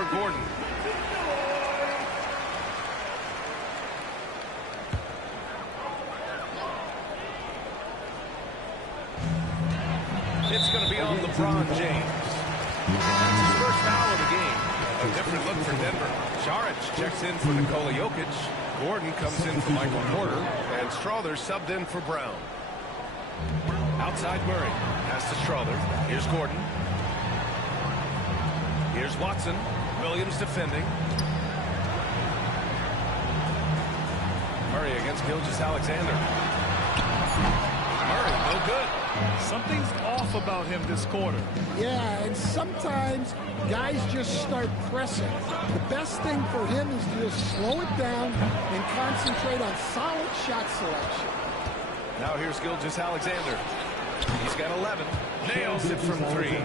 for Gordon. It's going to be on LeBron James. That's his first foul of the game. A different look for Denver. Saric checks in for Nikola Jokic. Gordon comes in for Michael Porter. And Strother subbed in for Brown. Outside Murray. Pass to Strother. Here's Gordon. Here's Watson. Williams defending. Murray against Gilgeous-Alexander. Murray, no good. Something's off about him this quarter. Yeah, and sometimes guys just start pressing. The best thing for him is to just slow it down and concentrate on solid shot selection. Now here's Gilgeous-Alexander. He's got 11. Nails it from 3.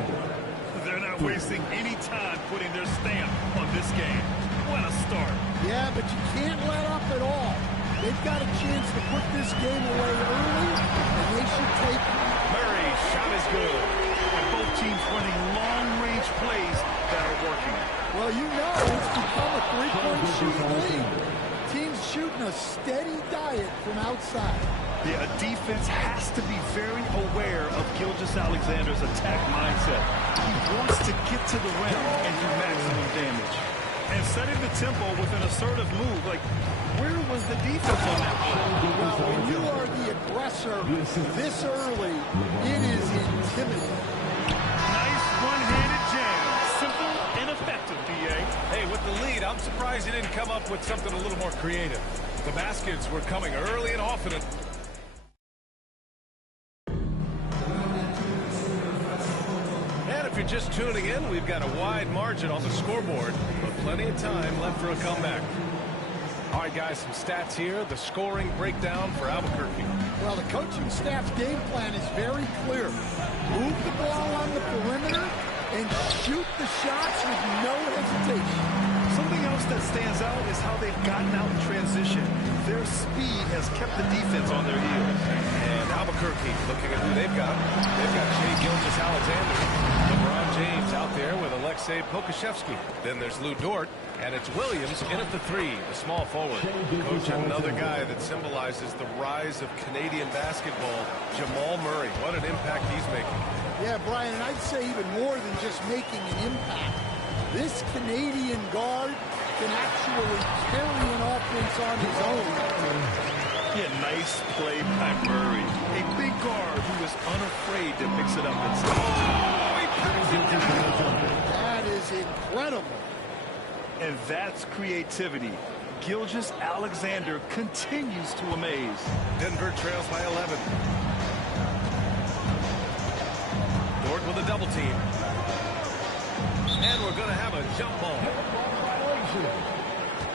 They're not wasting any time putting their stamp on this game. What a start. Yeah, but you can't let up at all. They've got a chance to put this game away early, and they should take it. Murray, shot is good. And both teams running long-range plays that are working. Well, you know it's become a three-point shooting league. Teams shooting a steady diet from outside. Yeah, a defense has to be very aware of Gilgeous-Alexander's attack mindset. He wants to get to the rim and do maximum damage. And setting the tempo with an assertive move, like, where was the defense on that play? Well, when you are the aggressor this early, it is intimidating. Nice one-handed jam. Simple and effective, D.A. Hey, with the lead, I'm surprised he didn't come up with something a little more creative. The baskets were coming early and often. And if you're just tuning in, we've got a wide margin on the scoreboard, but plenty of time left for a comeback. All right, guys, some stats here. The scoring breakdown for Albuquerque. Well, the coaching staff's game plan is very clear. Move the ball on the perimeter and shoot the shots with no hesitation. Something else that stands out is how they've gotten out in transition. Their speed has kept the defense on their heels. And Albuquerque, looking at who they've got. They've got Shai Gilgeous-Alexander. LeBron James out there with Alexei Pokusevski. Then there's Lou Dort. And it's Williams in at the 3, the small forward. Coach, another guy that symbolizes the rise of Canadian basketball, Jamal Murray. What an impact he's making. Yeah, Brian, and I'd say even more than just making an impact. This Canadian guard can actually carry an offense on his own. Yeah, nice play by Murray. A big guard who is unafraid to mix it up inside. Oh, he puts it down. That is incredible. And that's creativity. Gilgeous-Alexander continues to amaze. Denver trails by 11. Dort with a double team. And we're going to have a jump ball.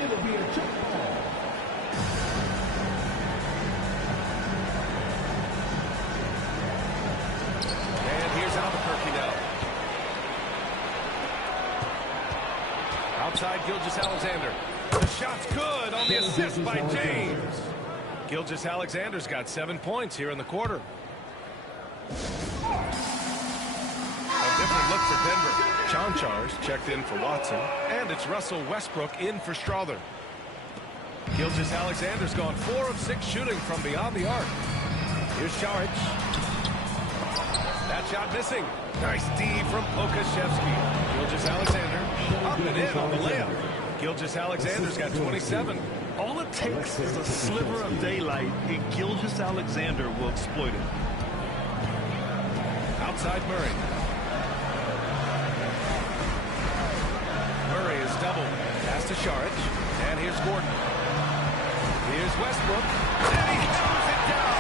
It'll be a jump ball. And here's Albuquerque now. Outside Gilgeous-Alexander. The shot's good on the assist by James. Gilgeous-Alexander's got 7 points here in the quarter. A different look for Denver. Chanchar's checked in for Watson. And it's Russell Westbrook in for Strother. Gilgeous-Alexander's gone 4 of 6 shooting from beyond the arc. Here's Saric. That shot missing. Nice D from Pokusevski. Gilgeous-Alexander up and in on the layup. Gilgeous-Alexander's got 27. All it takes is a sliver of daylight, and Gilgeous-Alexander will exploit it. Outside Murray. Murray is doubled. Pass to Saric. And here's Gordon. Here's Westbrook. And he hammers it down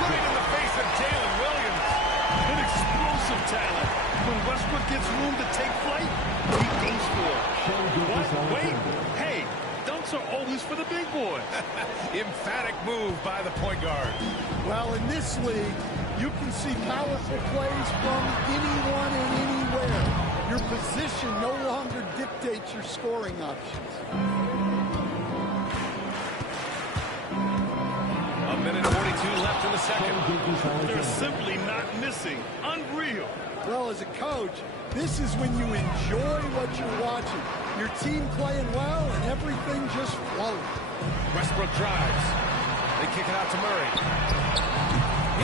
right in the face of Jalen Williams. An explosive talent. When Westbrook gets room to take flight, he goes for it. What? Wait. Hey, dunks are always for the big boy. Emphatic move by the point guard. Well, in this league, you can see powerful plays from anyone and anywhere. Your position no longer dictates your scoring options. A minute 42 left in the second. They're simply not missing. Unreal. Well, as a coach, this is when you enjoy what you're watching. Your team playing well, and everything just flows. Westbrook drives. They kick it out to Murray.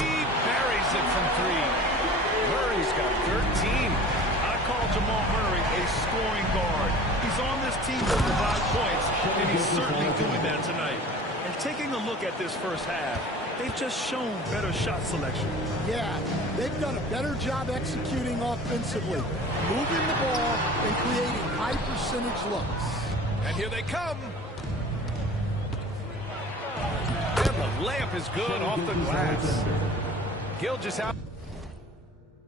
He buries it from three. Murray's got 13. I call Jamal Murray a scoring guard. He's on this team to provide points, and he's certainly doing that tonight. And taking a look at this first half, they've just shown better shot selection. Yeah, they've done a better job executing offensively, moving the ball and creating high percentage looks. And here they come. And the layup is good off the glass.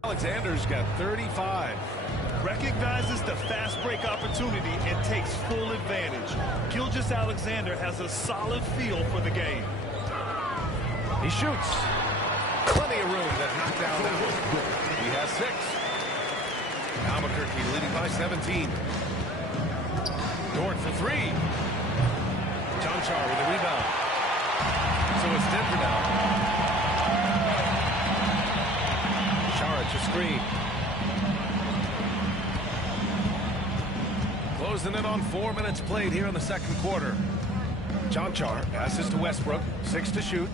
Alexander's got 35. Recognizes the fast break opportunity and takes full advantage. Gilgeous-Alexander has a solid feel for the game. He shoots. Plenty of room to knock down that one. He has 6. Albuquerque leading by 17. Dort for 3. John Char with the rebound. So it's Denver now. Saric a screen. Closing in on 4 minutes played here in the second quarter. John Char passes to Westbrook. 6 to shoot.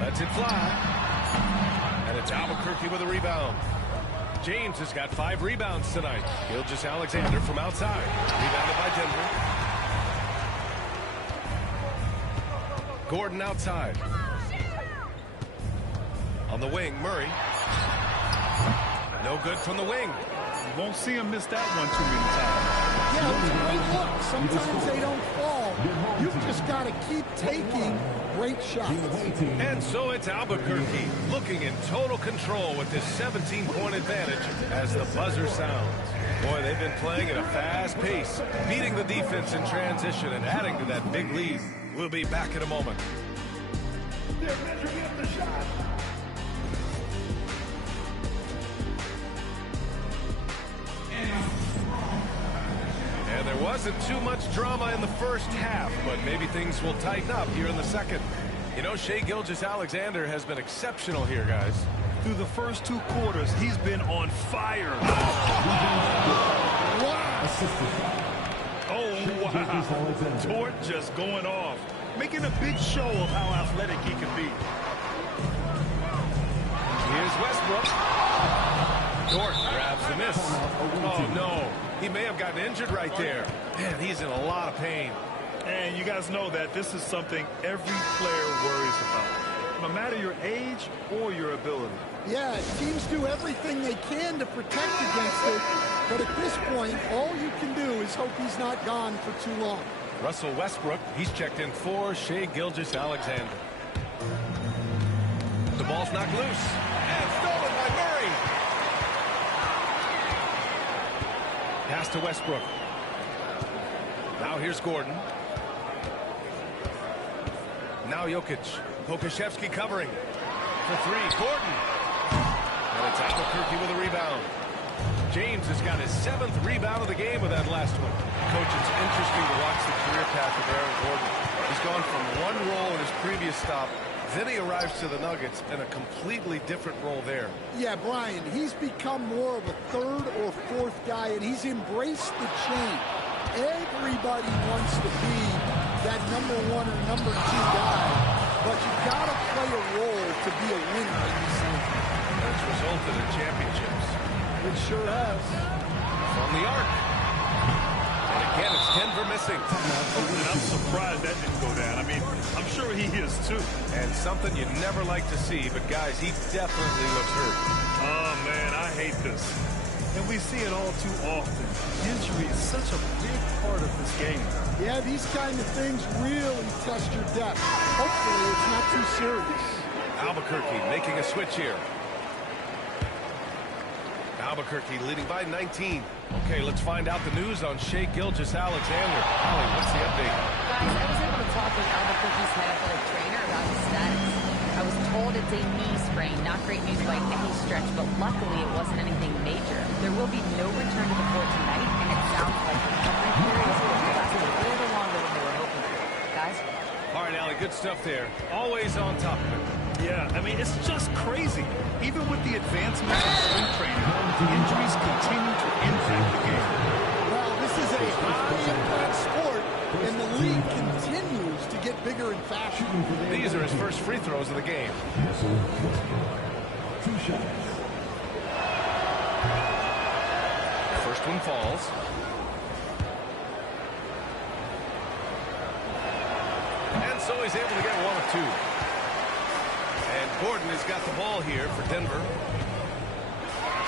Lets it fly. And it's Albuquerque with a rebound. James has got 5 rebounds tonight. Gilgeous-Alexander from outside. Rebounded by Denver. Gordon outside. On the wing, Murray. No good from the wing. You won't see him miss that one too many times. Yeah, it's a great look. Sometimes they don't fall. You've just got to keep taking great shots. And so it's Albuquerque looking in total control with this 17-point advantage as the buzzer sounds. Boy, they've been playing at a fast pace, beating the defense in transition and adding to that big lead. We'll be back in a moment. And there wasn't too much drama in the first half, but maybe things will tighten up here in the second. You know, Shai Gilgeous-Alexander has been exceptional here, guys. Through the first 2 quarters, he's been on fire. Oh, wow. Dort just going off, making a big show of how athletic he can be. Here's Westbrook. Dort grabs the miss. Oh, no. He may have gotten injured right there. Man, he's in a lot of pain. And you guys know that this is something every player worries about, no matter your age or your ability. Yeah, teams do everything they can to protect against it, but at this point, all you can do is hope he's not gone for too long. Russell Westbrook, he's checked in for Shai Gilgeous-Alexander. The ball's knocked loose. And stolen by Murray. Pass to Westbrook. Now here's Gordon. Now Jokic. Pokuševski covering. For 3, Gordon. And it's Albuquerque with a rebound. James has got his 7th rebound of the game with that last one. Coach, it's interesting to watch the career path of Aaron Gordon. He's gone from one role in his previous stop, then he arrives to the Nuggets in a completely different role there. Yeah, Brian, he's become more of a 3rd or 4th guy, and he's embraced the change. Everybody wants to be that number 1 or number 2 guy, but you've got to play a role to be a winner in this league. That's resulted in championships. It sure has. From the arc. And again, it's Denver missing. And I'm surprised that didn't go down. I mean, I'm sure he is too. And something you never like to see, but guys, he definitely looks hurt. Oh, man, I hate this. And we see it all too often. Injury is such a big part of this game. Yeah, these kind of things really test your depth. Hopefully it's not too serious. Albuquerque making a switch here. Albuquerque leading by 19. Okay, let's find out the news on Shai Gilgeous-Alexander. Holly, what's the update? Guys, I was able to talk with Albuquerque's head athletic trainer about his status. I was told it's a knee sprain, not great news by any stretch, but luckily it wasn't anything major. There will be no return to the court tonight, and it sounds like the recovery period is going to last a little longer than they were hoping for. Guys? All right, Allie, good stuff there. Always on top of it. Yeah, I mean, it's just crazy. Even with the advancements in spring training, injuries continue to impact the game. Well, this is a first free throws of the game. 2 shots. First one falls. And so he's able to get 1 of 2. And Gordon has got the ball here for Denver.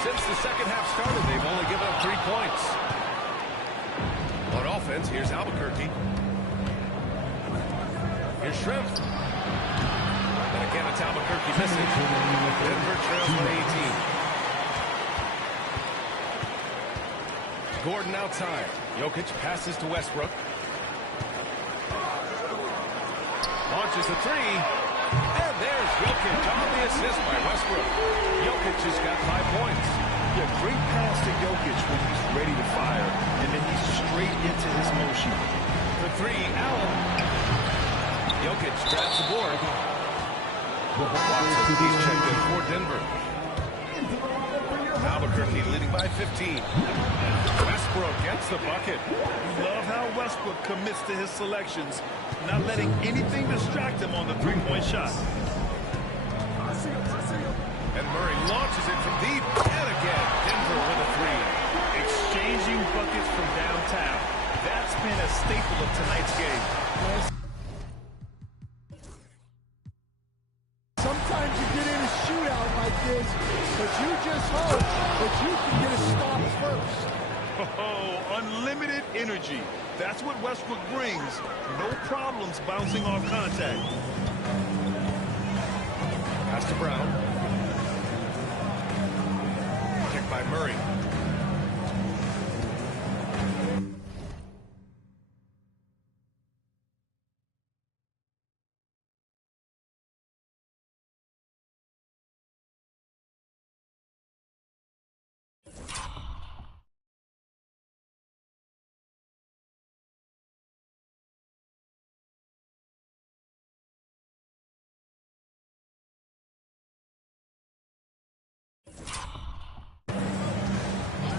Since the second half started, they've only given up 3 points. On offense, here's Albuquerque. Here's Shrimp. And again, it's Albuquerque missing. Denver trails by 18. Gordon outside. Jokic passes to Westbrook. Launches a 3. And there's Jokic on the assist by Westbrook. Jokic has got 5 points. Yeah, great pass to Jokic when he's ready to fire. And then he's straight into his motion. For 3, Allen. Jokic grabs the board. Watson, he's checked in for Denver. Albuquerque leading by 15. Westbrook gets the bucket. Love how Westbrook commits to his selections, not letting anything distract him on the three-point shot. And Murray launches it from deep. And again, Denver with a 3. Exchanging buckets from downtown. That's been a staple of tonight's game. Sometimes you get in a shootout like this, but you just hope that you can get a stop first. Oh, unlimited energy. That's what Westbrook brings. No problems bouncing off contact. Pass to Brown. Kick by Murray.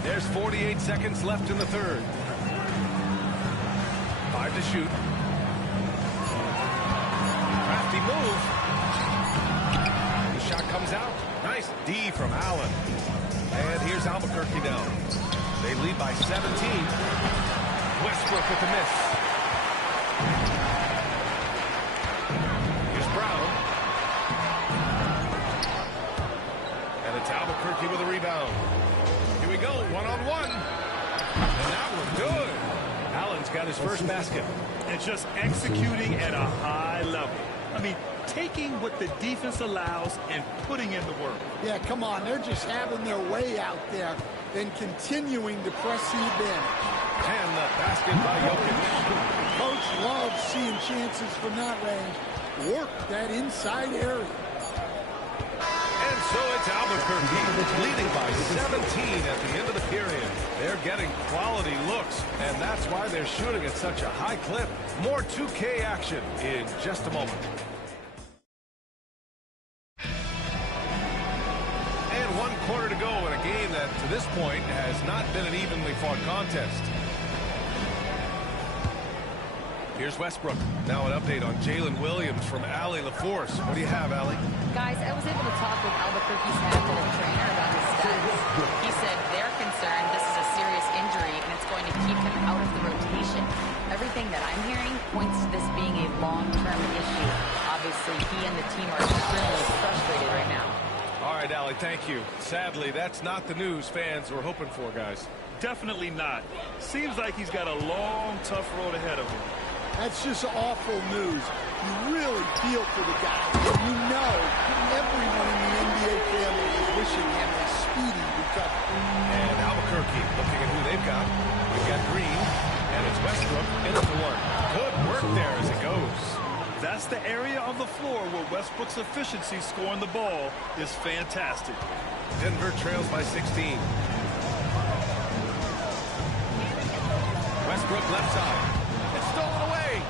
There's 48 seconds left in the third. 5 to shoot. Crafty move. The shot comes out. Nice D from Allen. And here's Albuquerque now. They lead by 17. Westbrook with the miss. Here's Brown. And it's Albuquerque with a rebound. Here we go, one-on-one. And that was good. Allen's got his first basket. And just executing at a high level. I mean, taking what the defense allows and putting in the work. Yeah, come on. They're just having their way out there and continuing to press the advantage. And the basket by Jokic. Coach loves seeing chances from that range. Work that inside area. And so it's Albuquerque leading by 17 at the end of the period. They're getting quality looks, and that's why they're shooting at such a high clip. More 2K action in just a moment. And 1 quarter to go in a game that, to this point, has not been an evenly fought contest. Here's Westbrook. Now an update on Jalen Williams from Allie LaForce. What do you have, Allie? Guys, I was able to talk with Albuquerque's athletic trainer about his status. He said they're concerned this is a serious injury and it's going to keep him out of the rotation. Everything that I'm hearing points to this being a long-term issue. Obviously, he and the team are extremely frustrated right now. All right, Allie, thank you. Sadly, that's not the news fans were hoping for, guys. Definitely not. Seems like he's got a long, tough road ahead of him. That's just awful news. You really feel for the guy. And you know everyone in the NBA family is wishing him a speedy recovery. And Albuquerque looking at who they've got. We've got Green, and it's Westbrook in at the 1. Good work there as it goes. That's the area of the floor where Westbrook's efficiency scoring the ball is fantastic. Denver trails by 16. Westbrook left side. It's stolen away.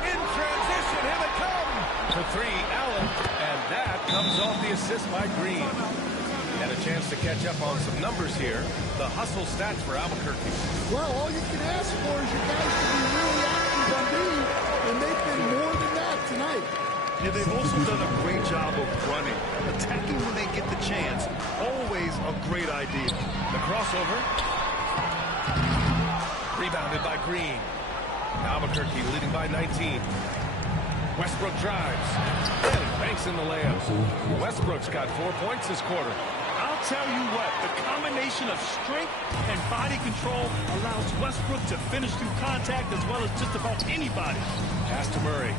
In transition, here they come. For 3, Allen. And that comes off the assist by Green. And a chance to catch up on some numbers here. The hustle stats for Albuquerque. Well, all you can ask for is your guys to be really active on D, and they've been more tonight. Yeah, they've also done a great job of running. Attacking when they get the chance, always a great idea. The crossover. Rebounded by Green. Albuquerque leading by 19. Westbrook drives. And banks in the layup. Westbrook's got 4 points this quarter. I'll tell you what, the combination of strength and body control allows Westbrook to finish through contact as well as just about anybody. Pass to Murray.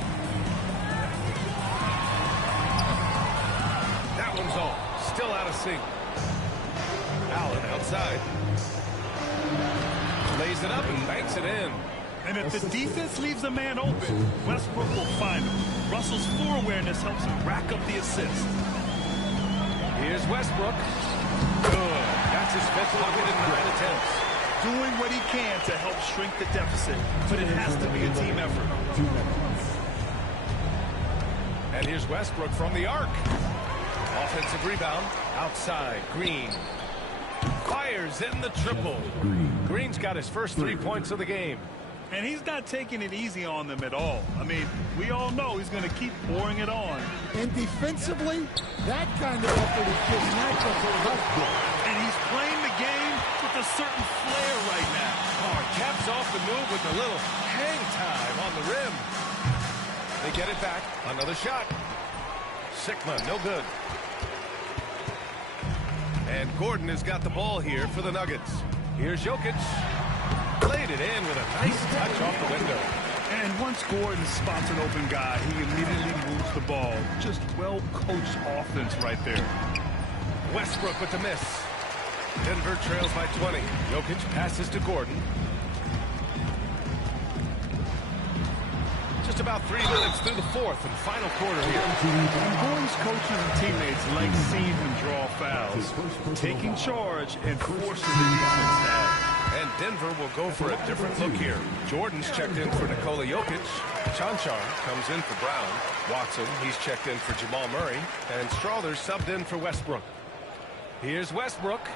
That one's off. Still out of sync. Allen outside. Lays it up and banks it in. And if the defense leaves a man open, Westbrook will find him. Russell's floor awareness helps him rack up the assist. Here's Westbrook. Good. That's his fifth bucket in 9 attempts. Doing what he can to help shrink the deficit, but it has to be a team effort. And here's Westbrook from the arc. Offensive rebound. Outside. Green. Fires in the triple. Green's got his first 3 points of the game. And he's not taking it easy on them at all. I mean, we all know he's going to keep pouring it on. And defensively, that kind of effort is just natural for Westbrook. And he's playing the game with a certain flair right now. Oh, caps off the move with a little hang time on the rim. They get it back. Another shot. Sigma, no good. And Gordon has got the ball here for the Nuggets. Here's Jokic. Laid it in with a nice touch off the window. And once Gordon spots an open guy, he immediately moves the ball. Just well-coached offense right there. Westbrook with the miss. Denver trails by 20. Jokic passes to Gordon. Just about 3 minutes through the fourth and final quarter here. And Gordon's coaches and teammates like seeing him draw fouls, taking charge and forcing the defense out. And Denver will go for a different look here. Jordan's checked in for Nikola Jokic. Chanchar comes in for Brown. Watson, he's checked in for Jamal Murray. And Strawther's subbed in for Westbrook. Here's Westbrook.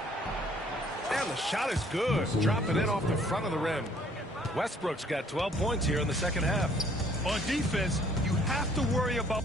And the shot is good. Dropping it off the front of the rim. Westbrook's got 12 points here in the second half. On defense, you have to worry about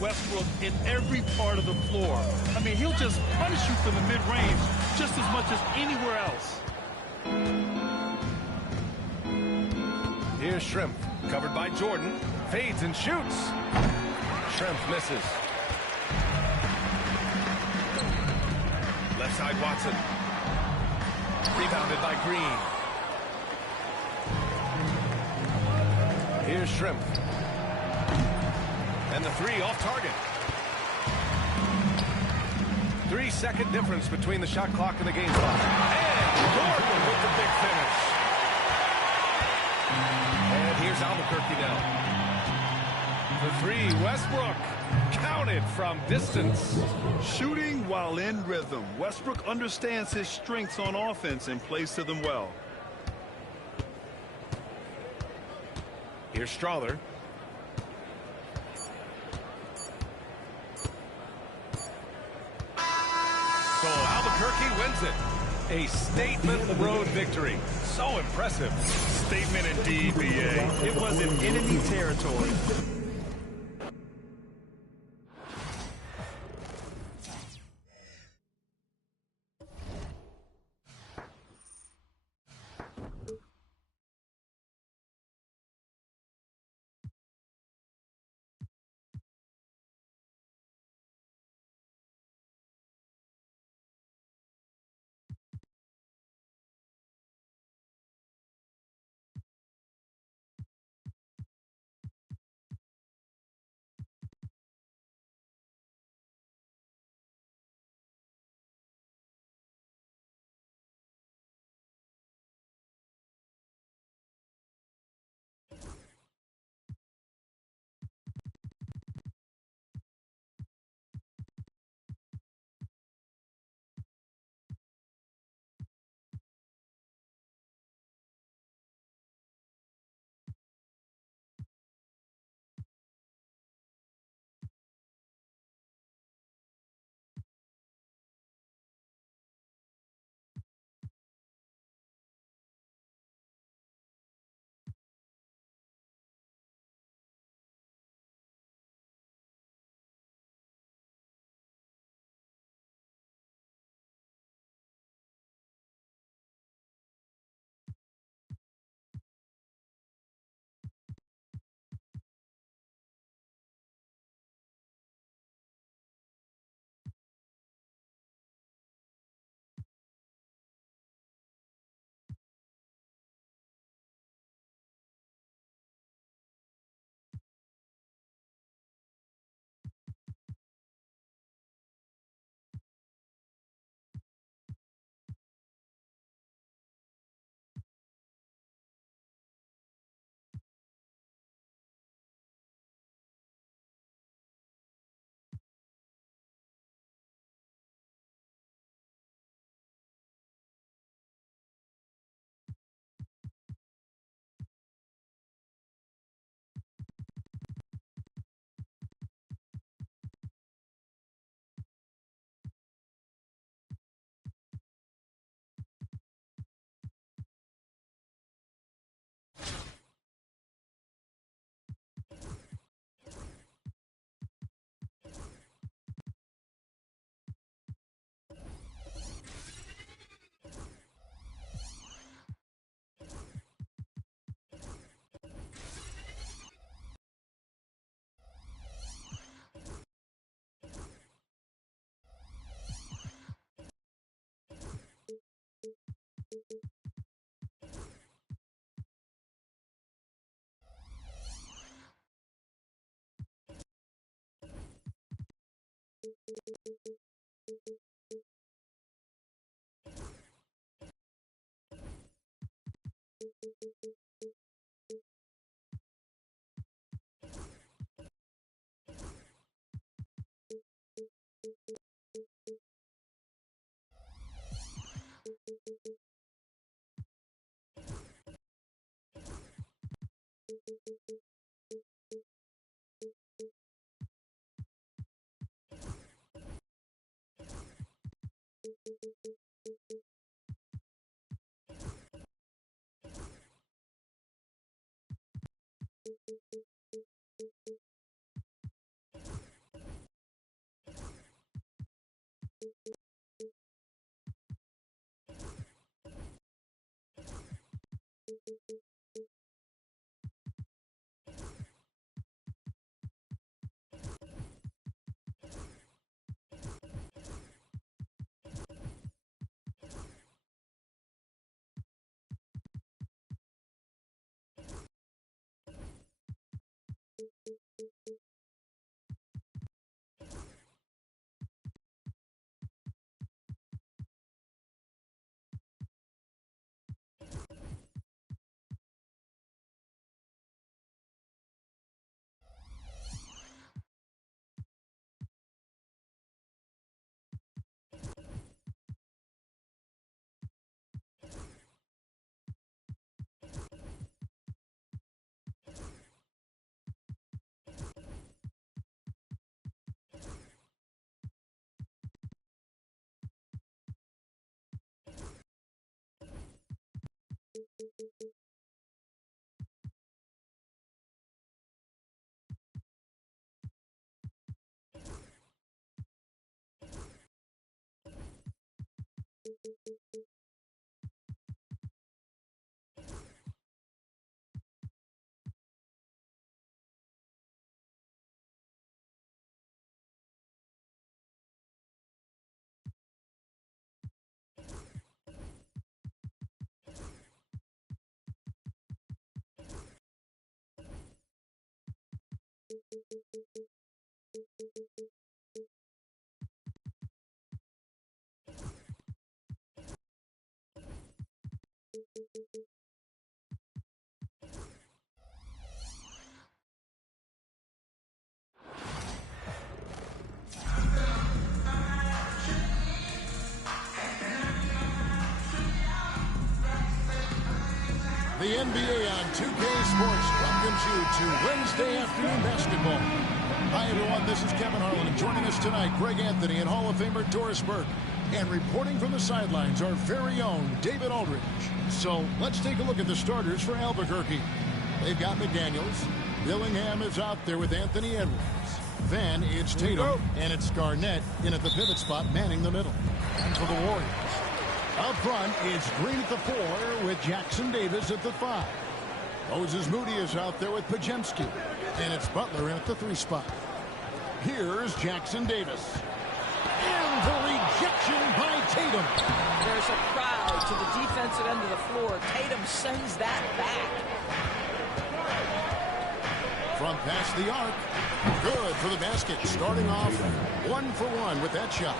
Westbrook in every part of the floor. I mean, he'll just punish you from the mid-range just as much as anywhere else. Here's Shrimp, covered by Jordan. Fades and shoots. Shrimp misses. Left side Watson. Rebounded by Green. Here's Shrimp. And the three off target. 3-second difference between the shot clock and the game clock. And Gordon with the big finish. And here's Albuquerque now. For three, Westbrook. Counted from distance. Shooting while in rhythm. Westbrook understands his strengths on offense and plays to them well. Here's Strawther. So Albuquerque wins it. A statement road victory. So impressive. Statement indeed, BA. It was in enemy territory. The NBA on 2K Sports welcomes you to Wednesday afternoon basketball. Hi, everyone. This is Kevin Harlan, and joining us tonight, Greg Anthony and Hall of Famer Doris Burke. And reporting from the sidelines, our very own David Aldridge. So let's take a look at the starters for Albuquerque. They've got McDaniels. Dillingham is out there with Anthony Edwards. Then it's Tatum, and it's Garnett in at the pivot spot, manning the middle. And for the Warriors, up front, it's Green at the 4 with Jackson Davis at the 5. Moses Moody is out there with Pajemski. And it's Butler in at the 3 spot. Here's Jackson Davis. And the rejection by Tatum. There's a crowd to the defensive end of the floor. Tatum sends that back. From past the arc. Good for the basket. Starting off 1 for 1 with that shot.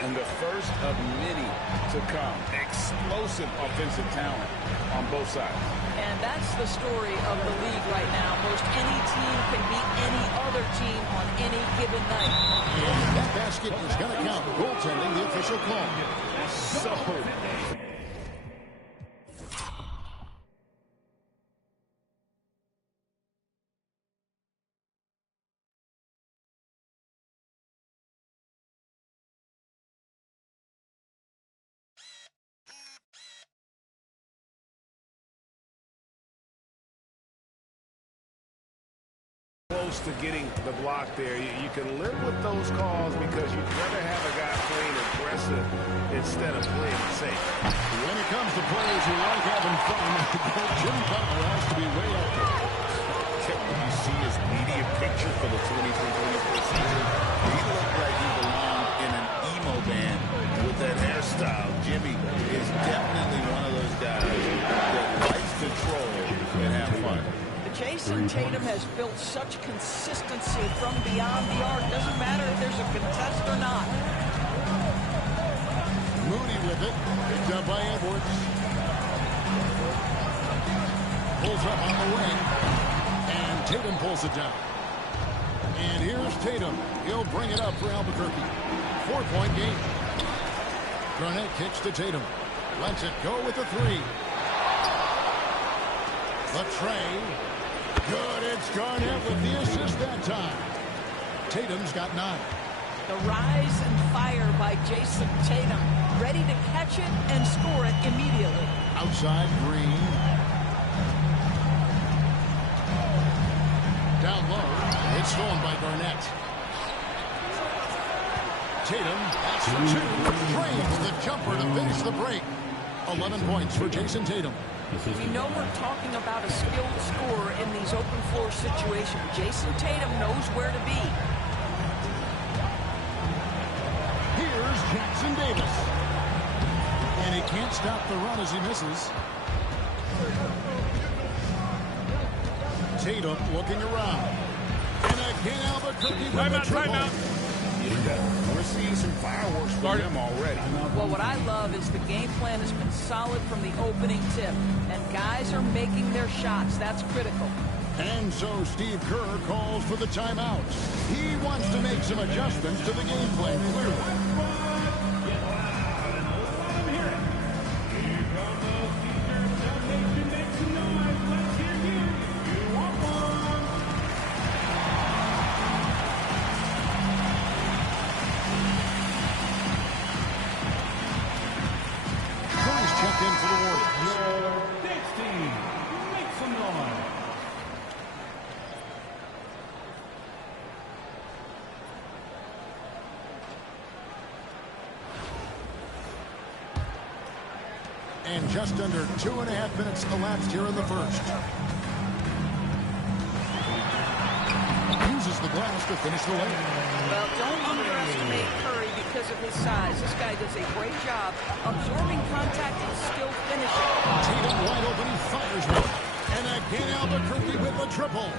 And the first of many to come. Explosive offensive talent on both sides. And that's the story of the league right now. Most any team can beat any other team on any given night. And that basket is going to count. Goaltending, the official call. So close to getting the block there. You can live with those calls because you'd rather have a guy playing aggressive instead of playing safe. When it comes to players who like having fun, Jim Butler has to be way up there. When you see his media picture for the 23-24 season, he looked like he belonged in an emo band with that hairstyle. Jimmy is definitely one of those guys that likes to troll and have fun. The chase Jason Tatum has built such consistency from beyond the arc. Doesn't matter if there's a contest or not. Moody with it. Picked up by Edwards. Pulls up on the wing. And Tatum pulls it down. And here's Tatum. He'll bring it up for Albuquerque. 4-point game. Garnett kicks to Tatum. Lets it go with the three. The tray. Good. It's Garnett with the assist that time. Tatum's got 9. The rise and fire by Jason Tatum. Ready to catch it and score it immediately. Outside Green. Down low. It's stolen by Garnett. Tatum, that's for 2. Drains the jumper to finish the break. 11 points for Jason Tatum. We know we're talking about a skilled scorer in these open floor situations. Jason Tatum knows where to be. Here's Jackson Davis. And he can't stop the run as he misses. Tatum looking around. And again, Albuquerque with the triple. We're seeing some fireworks from him already. Well, what I love is the game plan has been solid from the opening tip. And guys are making their shots. That's critical. And so Steve Kerr calls for the timeout. He wants to make some adjustments to the game plan, clearly. And just under 2.5 minutes elapsed here in the first. Uses the glass to finish the lane. Well, don't underestimate Curry because of his size. This guy does a great job absorbing contact and still finishing. Tatum wide open, he fires one. And again, Albuquerque with the triple.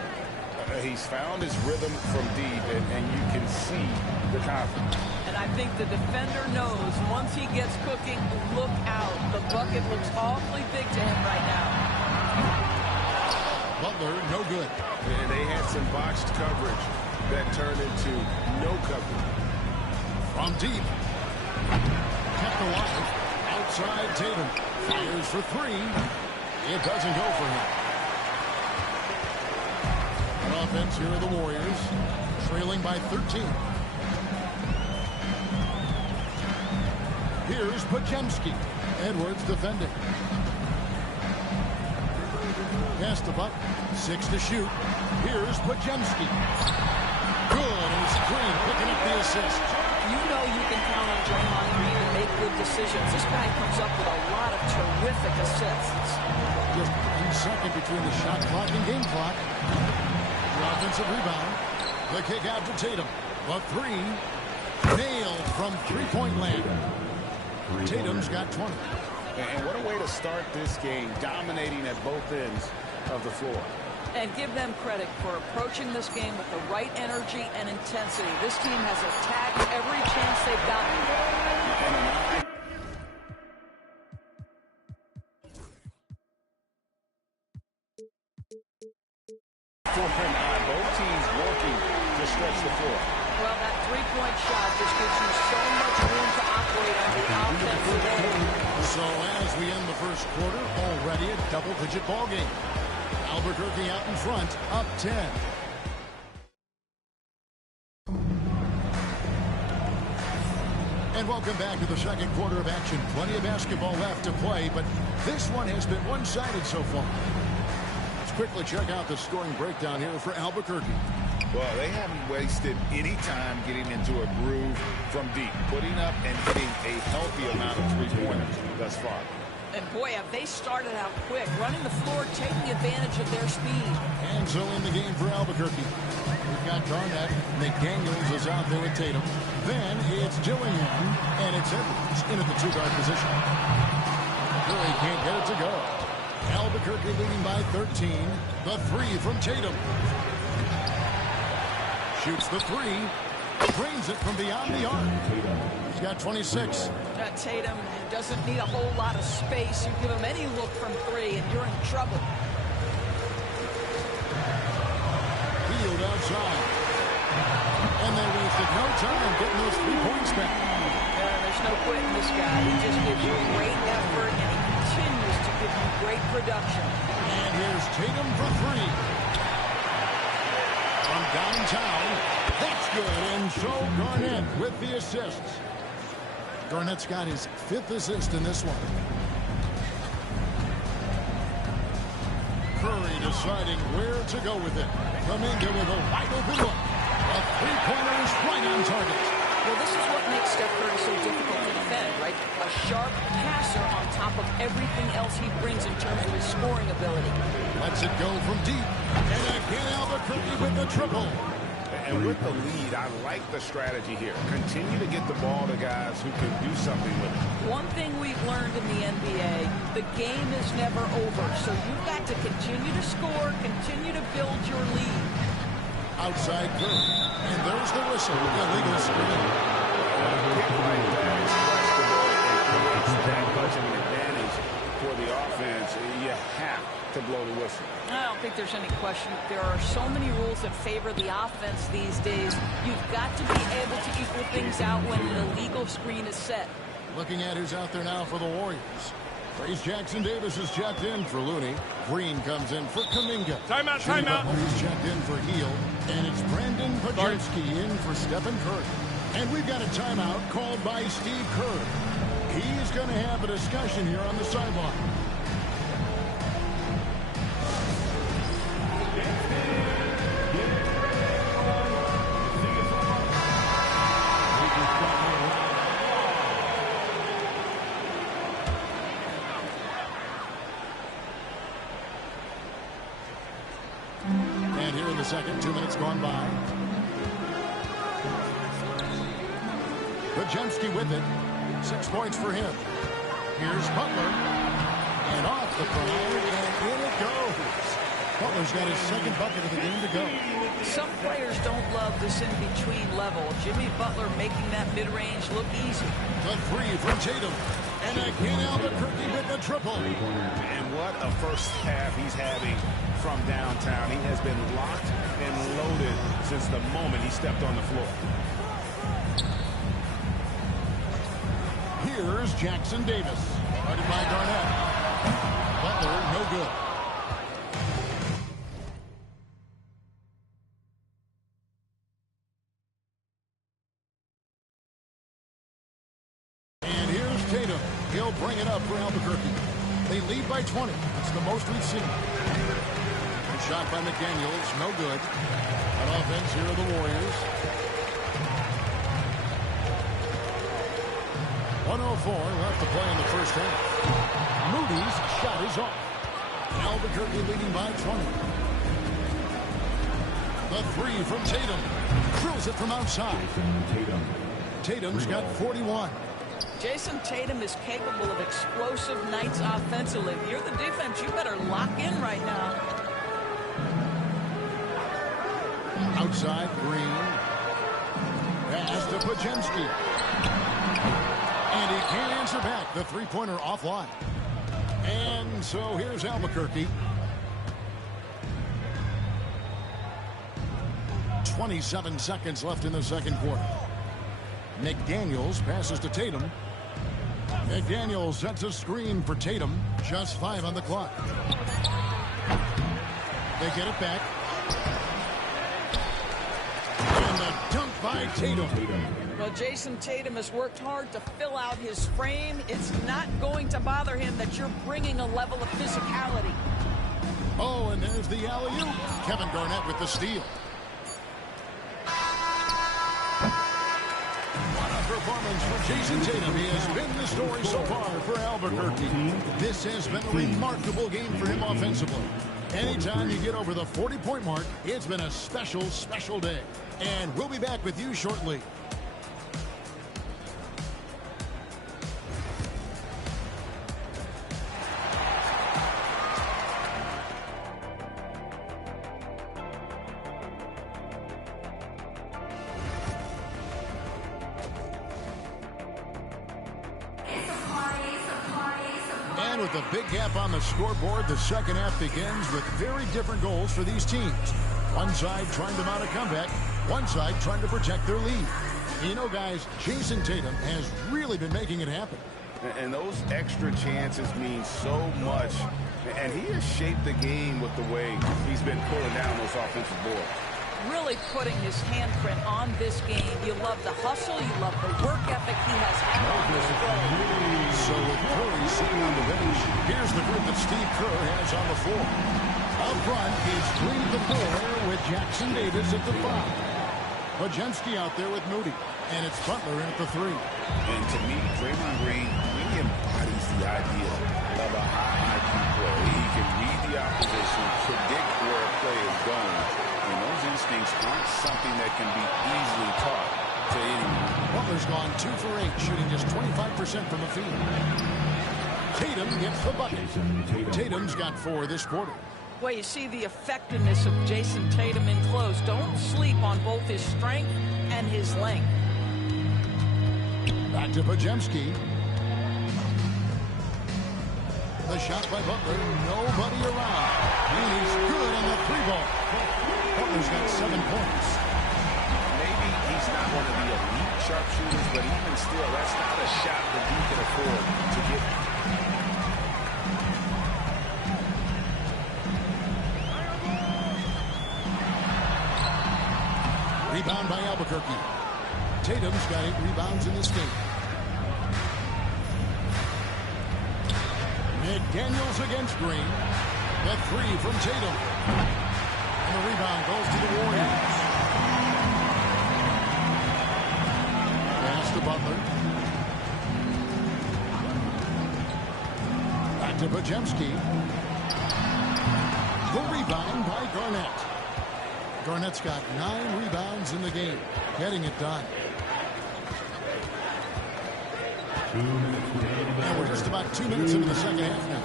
He's found his rhythm from deep, and you can see the confidence. And I think the defender knows once he gets cooking, look out. The bucket looks awfully big to him right now. Butler, no good. And they had some botched coverage that turned into no coverage. From deep. Kept alive. Outside Tatum. Fires for 3. It doesn't go for him. On offense here are the Warriors. Trailing by 13. Here's Podziemski. Edwards defending. Pass the buck. 6 to shoot. Here's Podziemski. Good. And it's Green picking up the assist. You know you can count on Draymond Green to make good decisions. This guy comes up with a lot of terrific assists. Just 1 second between the shot clock and game clock. The offensive rebound. The kick out to Tatum. The 3. Nailed from three-point land. Tatum's got 20. And what a way to start this game, dominating at both ends of the floor. And give them credit for approaching this game with the right energy and intensity. This team has attacked every chance they've gotten. 4-9, both teams working to stretch the floor. Well, that three-point shot just gives you so much room to operate on the offensive end. So as we end the first quarter, already a double-digit ball game. Albuquerque out in front, up 10. And welcome back to the second quarter of action. Plenty of basketball left to play, but this one has been one-sided so far. Let's quickly check out the scoring breakdown here for Albuquerque. Well, they haven't wasted any time getting into a groove from deep, putting up and hitting a healthy amount of three-pointers thus far. And boy, have they started out quick, running the floor, taking advantage of their speed. And so in the game for Albuquerque, we've got Garnett. McDaniels is out there with Tatum. Then it's Dillingham, and it's Edwards in at the 2-guard position. Curry can't get it to go. Albuquerque leading by 13. The three from Tatum. Shoots the three. Drains it from beyond the arc. He's got 26. Tatum doesn't need a whole lot of space. You give him any look from three, and you're in trouble. Field outside. And they wasted no time getting those 3 points back. There's no quitting this guy. He just gives you great effort, and he continues to give you great production. And here's Tatum for three. From downtown, that's good. And so Garnett with the assists. Garnett's got his 5th assist in this one. Curry deciding where to go with it. Kuminga with a wide open look. A three-pointer is right on target. Well, this is what makes Steph Curry so difficult to defend, right? A sharp passer on top of everything else he brings in terms of his scoring ability. Lets it go from deep. And again, Albuquerque with the triple. And with the lead, I like the strategy here. Continue to get the ball to guys who can do something with it. One thing we've learned in the NBA, the game is never over. So you've got to continue to score, continue to build your lead. Outside Curry. And there's the whistle. Illegal screen. That much of an advantage for the offense. You have to blow the whistle. I don't think there's any question. There are so many rules that favor the offense these days. You've got to be able to equal things out when an illegal screen is set. Looking at who's out there now for the Warriors. Trace Jackson-Davis is checked in for Looney. Green comes in for Kuminga. Timeout, timeout. He's checked in for Heel. And it's Brandon Podziemski in for Stephen Curry. And we've got a timeout called by Steve Kerr. He's going to have a discussion here on the sideline. And here in the second, 2 minutes gone by. Podziemski with it. 6 points for him. Here's Butler. And off the prior, and in it goes. Butler's got his second bucket of the game to go. Some players don't love this in-between level. Jimmy Butler making that mid-range look easy. The three from Tatum. And again, Albuquerque with the triple. And what a first half he's having from downtown. He has been locked and loaded since the moment he stepped on the floor. Here's Jackson-Davis. Guarded by Garnett. Butler, no good. And here's Tatum. He'll bring it up for Albuquerque. They lead by 20. That's the most we've seen. A shot by McDaniels, no good. On offense, here are the Warriors. 1:04 left to play in the first half. Moody's shot is off. Albuquerque leading by 20. The three from Tatum. Drills it from outside. Tatum's got 41. Jason Tatum is capable of explosive nights offensively. If you're the defense, you better lock in right now. Outside, Green. Pass to Podziemski. And he can't answer back. The three-pointer offline. And so here's Albuquerque. 27 seconds left in the second quarter. McDaniels passes to Tatum. McDaniels sets a screen for Tatum. Just 5 on the clock. They get it back. And the dunk by Tatum. Well, Jason Tatum has worked hard to fill out his frame. It's not going to bother him that you're bringing a level of physicality. Oh, and there's the alley-oop. Kevin Garnett with the steal. What a performance for Jason Tatum. He has been the story so far for Albuquerque. This has been a remarkable game for him offensively. Anytime you get over the 40-point mark, it's been a special, special day. And we'll be back with you shortly. with a big gap on the scoreboard, the second half begins with very different goals for these teams. One side trying to mount a comeback, one side trying to protect their lead. You know, guys, Jason Tatum has really been making it happen. And those extra chances mean so much. And he has shaped the game with the way he's been pulling down those offensive boards. Really putting his handprint on this game. You love the hustle. You love the work ethic he has had on this go. So with Curry sitting on the bench, here's the group that Steve Kerr has on the floor. Up front is Green the 4 with Jackson Davis at the 5. Podziemski out there with Moody. And it's Butler in at the 3. And to me, Draymond Green really embodies the idea of a high IQ player. He can read the opposition, predict where a play is going. And those instincts aren't something that can be easily taught to anyone. Butler's gone 2 for 8, shooting just 25% from the field. Tatum gets the bucket. Tatum's got 4 this quarter. Well, you see the effectiveness of Jason Tatum in close. Don't sleep on both his strength and his length. Back to Podziemski. The shot by Butler. Nobody around. And he's good on the 3-ball. Butler's got 7 points. Maybe he's not one of the elite sharpshooters, but even still, that's not a shot that he can afford to get. Rebound by Albuquerque. Tatum's got 8 rebounds in this game. McDaniels against Green. The 3 from Tatum. And the rebound goes to the Warriors. Pass to Butler. Back to Podziemski. The rebound by Garnett. Garnett's got 9 rebounds in the game. Getting it done. And we're just about 2 minutes into the second half now.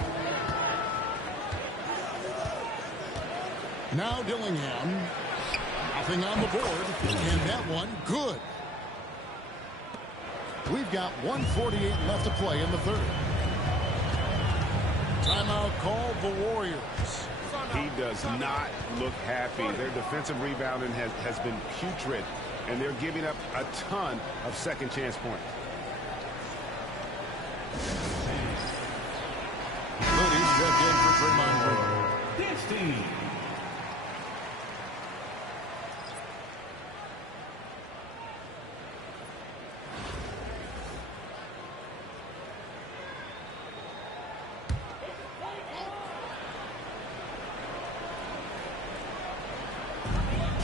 Now Dillingham. Nothing on the board. And that one, good. We've got 1:48 left to play in the third. Timeout called the Warriors. He does not look happy. Their defensive rebounding has been putrid, and they're giving up a ton of second chance points. Moody's checked in for Draymond Green.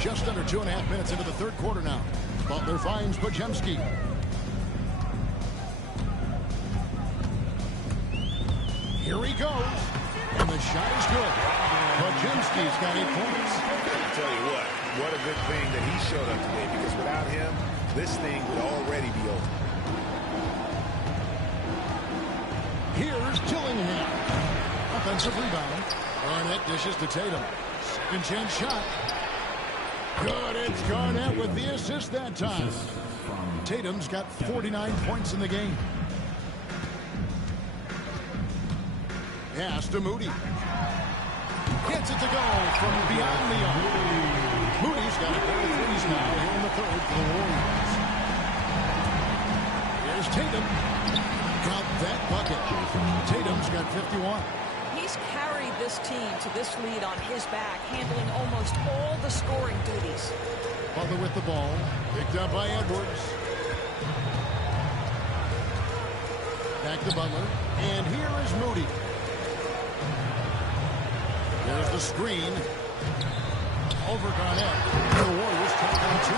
Just under 2.5 minutes into the third quarter now. Butler finds Podziemski. Here he goes. And the shot is good. Podziemski's got 8 points. I tell you what a good thing that he showed up today, because without him, this thing would already be over. Here's Dillingham. Offensive rebound. Garnett dishes to Tatum. Second chance shot. Good. It's Garnett with the assist that time. Tatum's got 49 points in the game. Pass to Moody. Gets it to go from beyond the arc. Moody's got a pair of threes now here in the third for the Warriors. Here's Tatum. Got that bucket. Tatum's got 51. He's carried this team to this lead on his back, handling almost all the scoring duties. Butler with the ball. Picked up by Edwards. Back to Butler. And here is Moody. There's the screen. Over Garnett. The Warriors take on 2.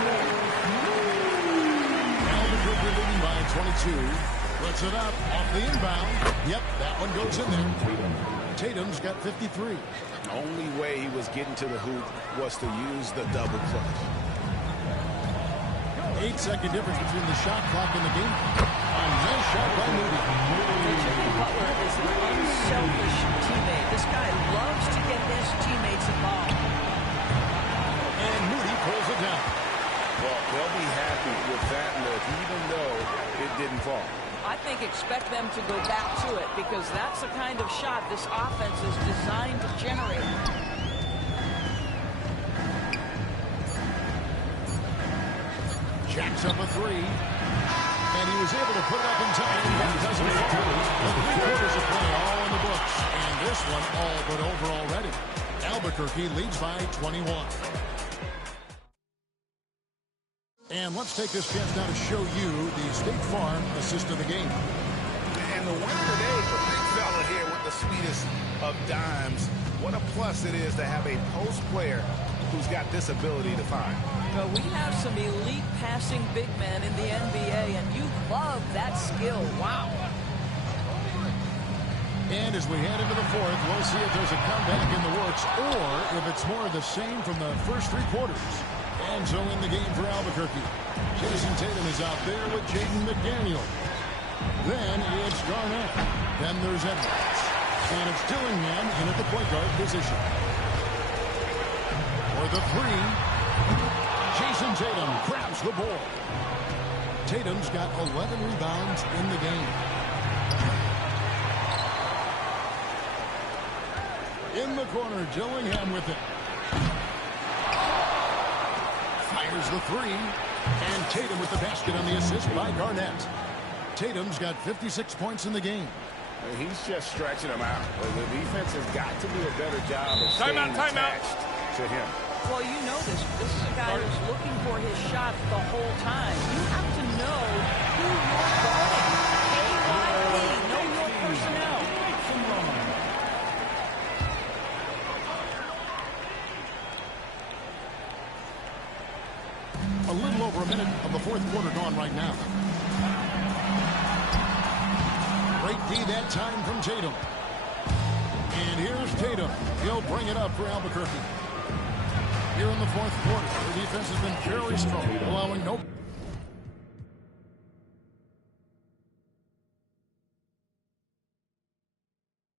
Albuquerque leading by 22. Puts it up off the inbound. Yep, that one goes in there. Tatum's got 53. The only way he was getting to the hoop was to use the double clutch. 8-second difference between the shot clock and the game. A nice shot by Moody. Jimmy Butler is an unselfish teammate. This guy loves to get his teammates involved. And Moody pulls it down. Well, they'll be happy with that look, even though it didn't fall. I think expect them to go back to it because that's the kind of shot this offense is designed to generate. Jacks up a three. And he was able to put it up in time, but it doesn't fall. The 3 quarters of play all in the books. And this one all but over already. Albuquerque leads by 21. And let's take this chance now to show you the State Farm assist of the game. And the winner today, the big fella here with the sweetest of dimes. What a plus it is to have a post player who's got this ability to find. Well, we have some elite passing big men in the NBA, and you love that skill. Wow. And as we head into the fourth, we'll see if there's a comeback in the works or if it's more of the same from the first 3 quarters. And so in the game for Albuquerque, Jason Tatum is out there with Jaden McDaniel. Then it's Garnett. Then there's Edwards. And it's Dillingham in at the point guard position. For the 3, Jason Tatum grabs the ball. Tatum's got 11 rebounds in the game. In the corner, Dillingham with it. Fires the 3. And Tatum with the basket on the assist by Garnett. Tatum's got 56 points in the game. He's just stretching them out. The defense has got to do a better job of staying attached to him. Well, you know this. This is a guy who's looking for his shot the whole time. You have to know who you're guarding. KYP, know your personnel. A little over a minute of the fourth quarter gone right now. Great D that time from Tatum. And here's Tatum. He'll bring it up for Albuquerque. Here in the fourth quarter, the defense has been very strong, allowing no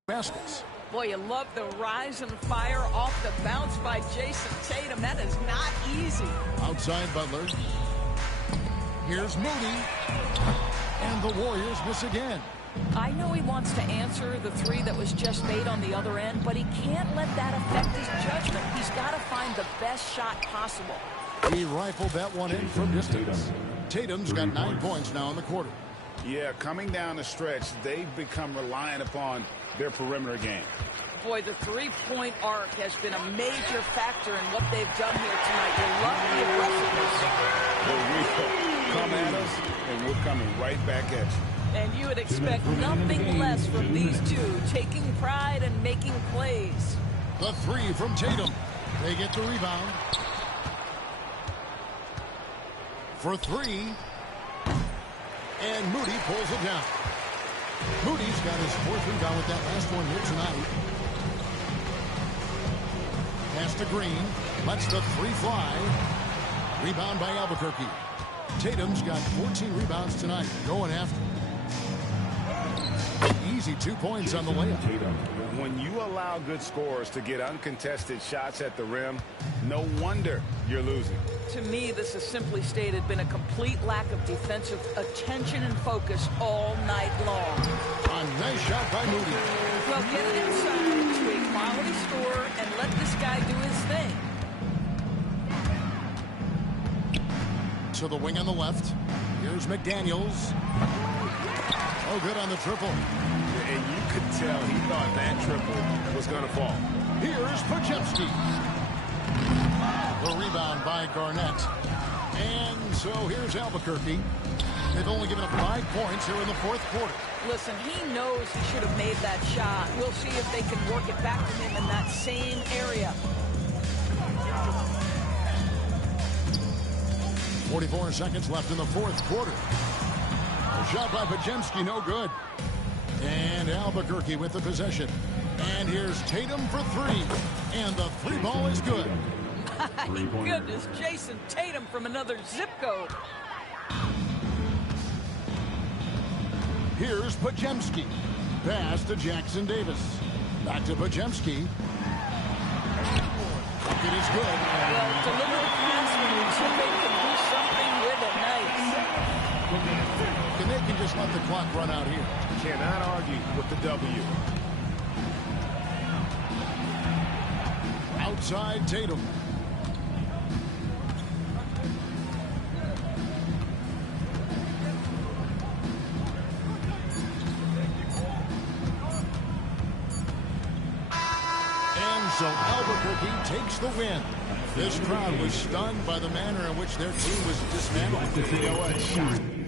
baskets. Boy, you love the rise and fire off the bounce by Jason Tatum. That is not easy. Outside Butler. Here's Moody. And the Warriors miss again. I know he wants to answer the 3 that was just made on the other end, but he can't let that affect his judgment. He's got to find the best shot possible. He rifled that one in from distance. Tatum's got 9 points now in the quarter. Yeah, coming down the stretch, they've become reliant upon their perimeter game. Boy, the 3-point arc has been a major factor in what they've done here tonight. You love the aggressiveness. They come at us, and we're coming right back at you. And you would expect nothing less from these two, taking pride and making plays. The 3 from Tatum. They get the rebound. For 3. And Moody pulls it down. Moody's got his 4th rebound with that last one here tonight. Pass to Green. Lets the 3 fly. Rebound by Albuquerque. Tatum's got 14 rebounds tonight. Going after. Easy 2 points on the layup. When you allow good scorers to get uncontested shots at the rim, no wonder you're losing. To me, this has simply stated been a complete lack of defensive attention and focus all night long. A nice shot by Moody. Well, get it inside to a quality score and let this guy do his thing. To the wing on the left. Here's McDaniels. Oh, good on the triple. And you could tell he thought that triple was going to fall. Here's Podziemski. The rebound by Garnett. And so here's Albuquerque. They've only given up 5 points here in the fourth quarter. Listen, he knows he should have made that shot. We'll see if they can work it back to him in that same area. 44 seconds left in the fourth quarter. A shot by Podziemski, no good. And Albuquerque with the possession. And here's Tatum for 3. And the 3 ball is good. My goodness, Jason Tatum from another zip code. Here's Podziemski. Pass to Jackson Davis. Back to Podziemski. It is good. Well, deliver the pass when you can do something with it. Nice. And they can just let the clock run out here. Cannot argue with the W. Outside Tatum. And so Albuquerque takes the win. This crowd was stunned by the manner in which their team was dismantled. You know what?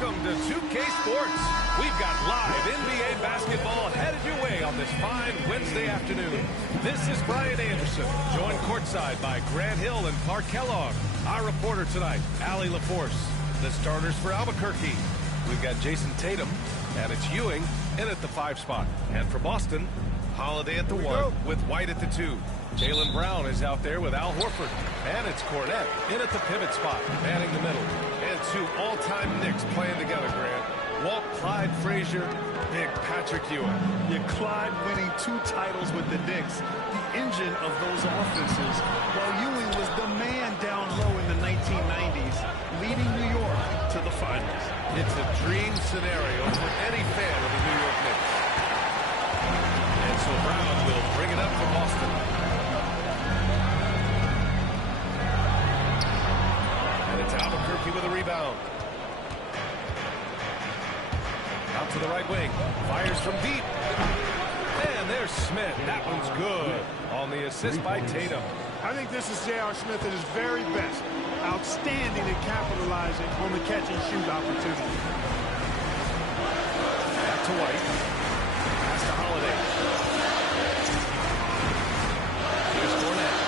Welcome to 2K Sports. We've got live NBA basketball headed your way on this fine Wednesday afternoon. This is Brian Anderson, joined courtside by Grant Hill and Clark Kellogg. Our reporter tonight, Allie LaForce. The starters for Albuquerque. We've got Jason Tatum, and it's Ewing in at the 5 spot. And for Boston, Holiday at the 1 with White at the 2. Jaylen Brown is out there with Al Horford. And it's Cornette in at the pivot spot, manning the middle. And 2 all-time Knicks playing together, Grant. Walt Clyde Frazier, big Patrick Ewing. Yeah, Clyde winning 2 titles with the Knicks, the engine of those offenses, while Ewing was the man down low in the 1990s, leading New York to the finals. It's a dream scenario for any fan of the New York Knicks. And so Brown will bring it up for Boston. And it's Albuquerque with a rebound. Out to the right wing. Fires from deep. And there's Smith. That one's good. On the assist by Tatum. I think this is J.R. Smith at his very best. Outstanding at capitalizing on the catch-and-shoot opportunity. Back to White. Pass to Holiday. Here's Cornette.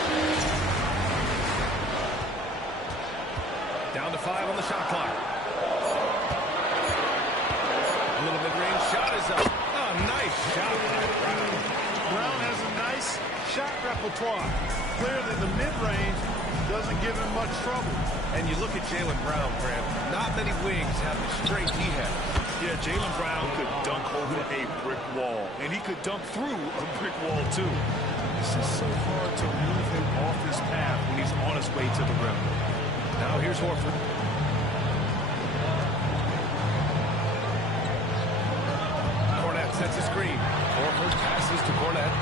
Down to 5 on the shot clock. A little mid-range shot is up. Oh, nice shot by Brown. Brown has a nice shot repertoire. Clearly the mid-range doesn't give him much trouble. And you look at Jaylen Brown, Grant. Not many wings have the strength he has. Yeah, Jaylen Brown could dunk over a brick wall, and he could dunk through a brick wall, too. It's just so hard to move him off his path when he's on his way to the rim. Now here's Horford. Cornette sets a screen. Horford passes to Cornette.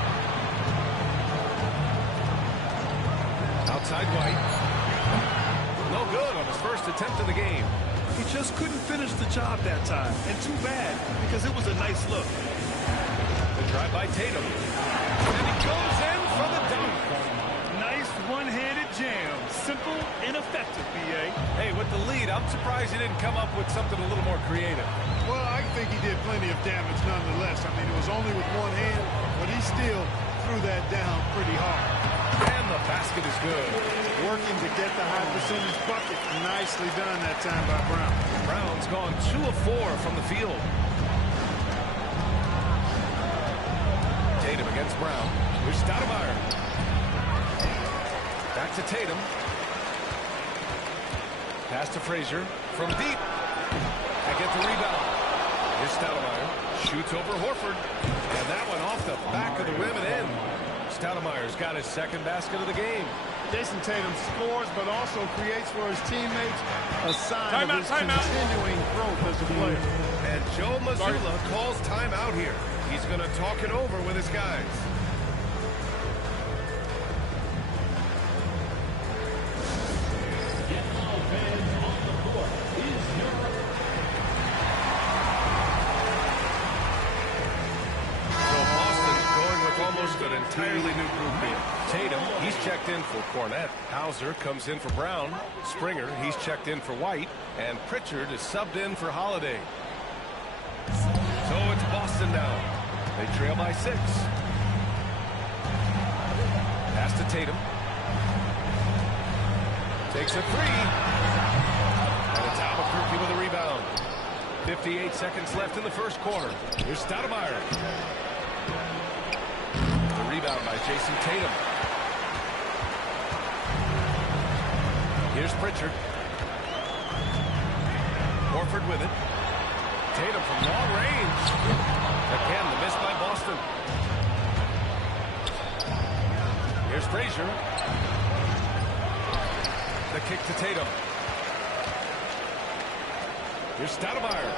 Outside White. No good on his first attempt of the game. He just couldn't finish the job that time, and too bad, because it was a nice look. The drive by Tatum. And he goes in for the dunk. Nice one-handed jam. Simple and effective, B.A. Hey, with the lead, I'm surprised he didn't come up with something a little more creative. Well, I think he did plenty of damage nonetheless. I mean, it was only with one hand, but he still threw that down pretty hard. And the basket is good. Working to get the high percentage bucket. Nicely done that time by Brown. Brown's gone 2 of 4 from the field. Tatum against Brown. Here's Stoudemire. Back to Tatum. Pass to Frazier from deep. I get the rebound. Here's Stoudemire. Shoots over Horford. And that one off the back of the rim and in. Stoudemire's got his second basket of the game. Jason Tatum scores, but also creates for his teammates a sign of his continuing growth as a player. And Joe Mazzulla calls timeout here. He's going to talk it over with his guys. Almost an entirely new group here. Tatum, he's checked in for Cornette. Hauser comes in for Brown. Springer, he's checked in for White. And Pritchard is subbed in for Holiday. So it's Boston now. They trail by 6. Pass to Tatum. Takes a 3. And it's Albuquerque with a rebound. 58 seconds left in the first quarter. Here's Stoudemire. Rebound by Jason Tatum. Here's Pritchard. Horford with it. Tatum from long range. Again, the miss by Boston. Here's Frazier. The kick to Tatum. Here's Stoudemire.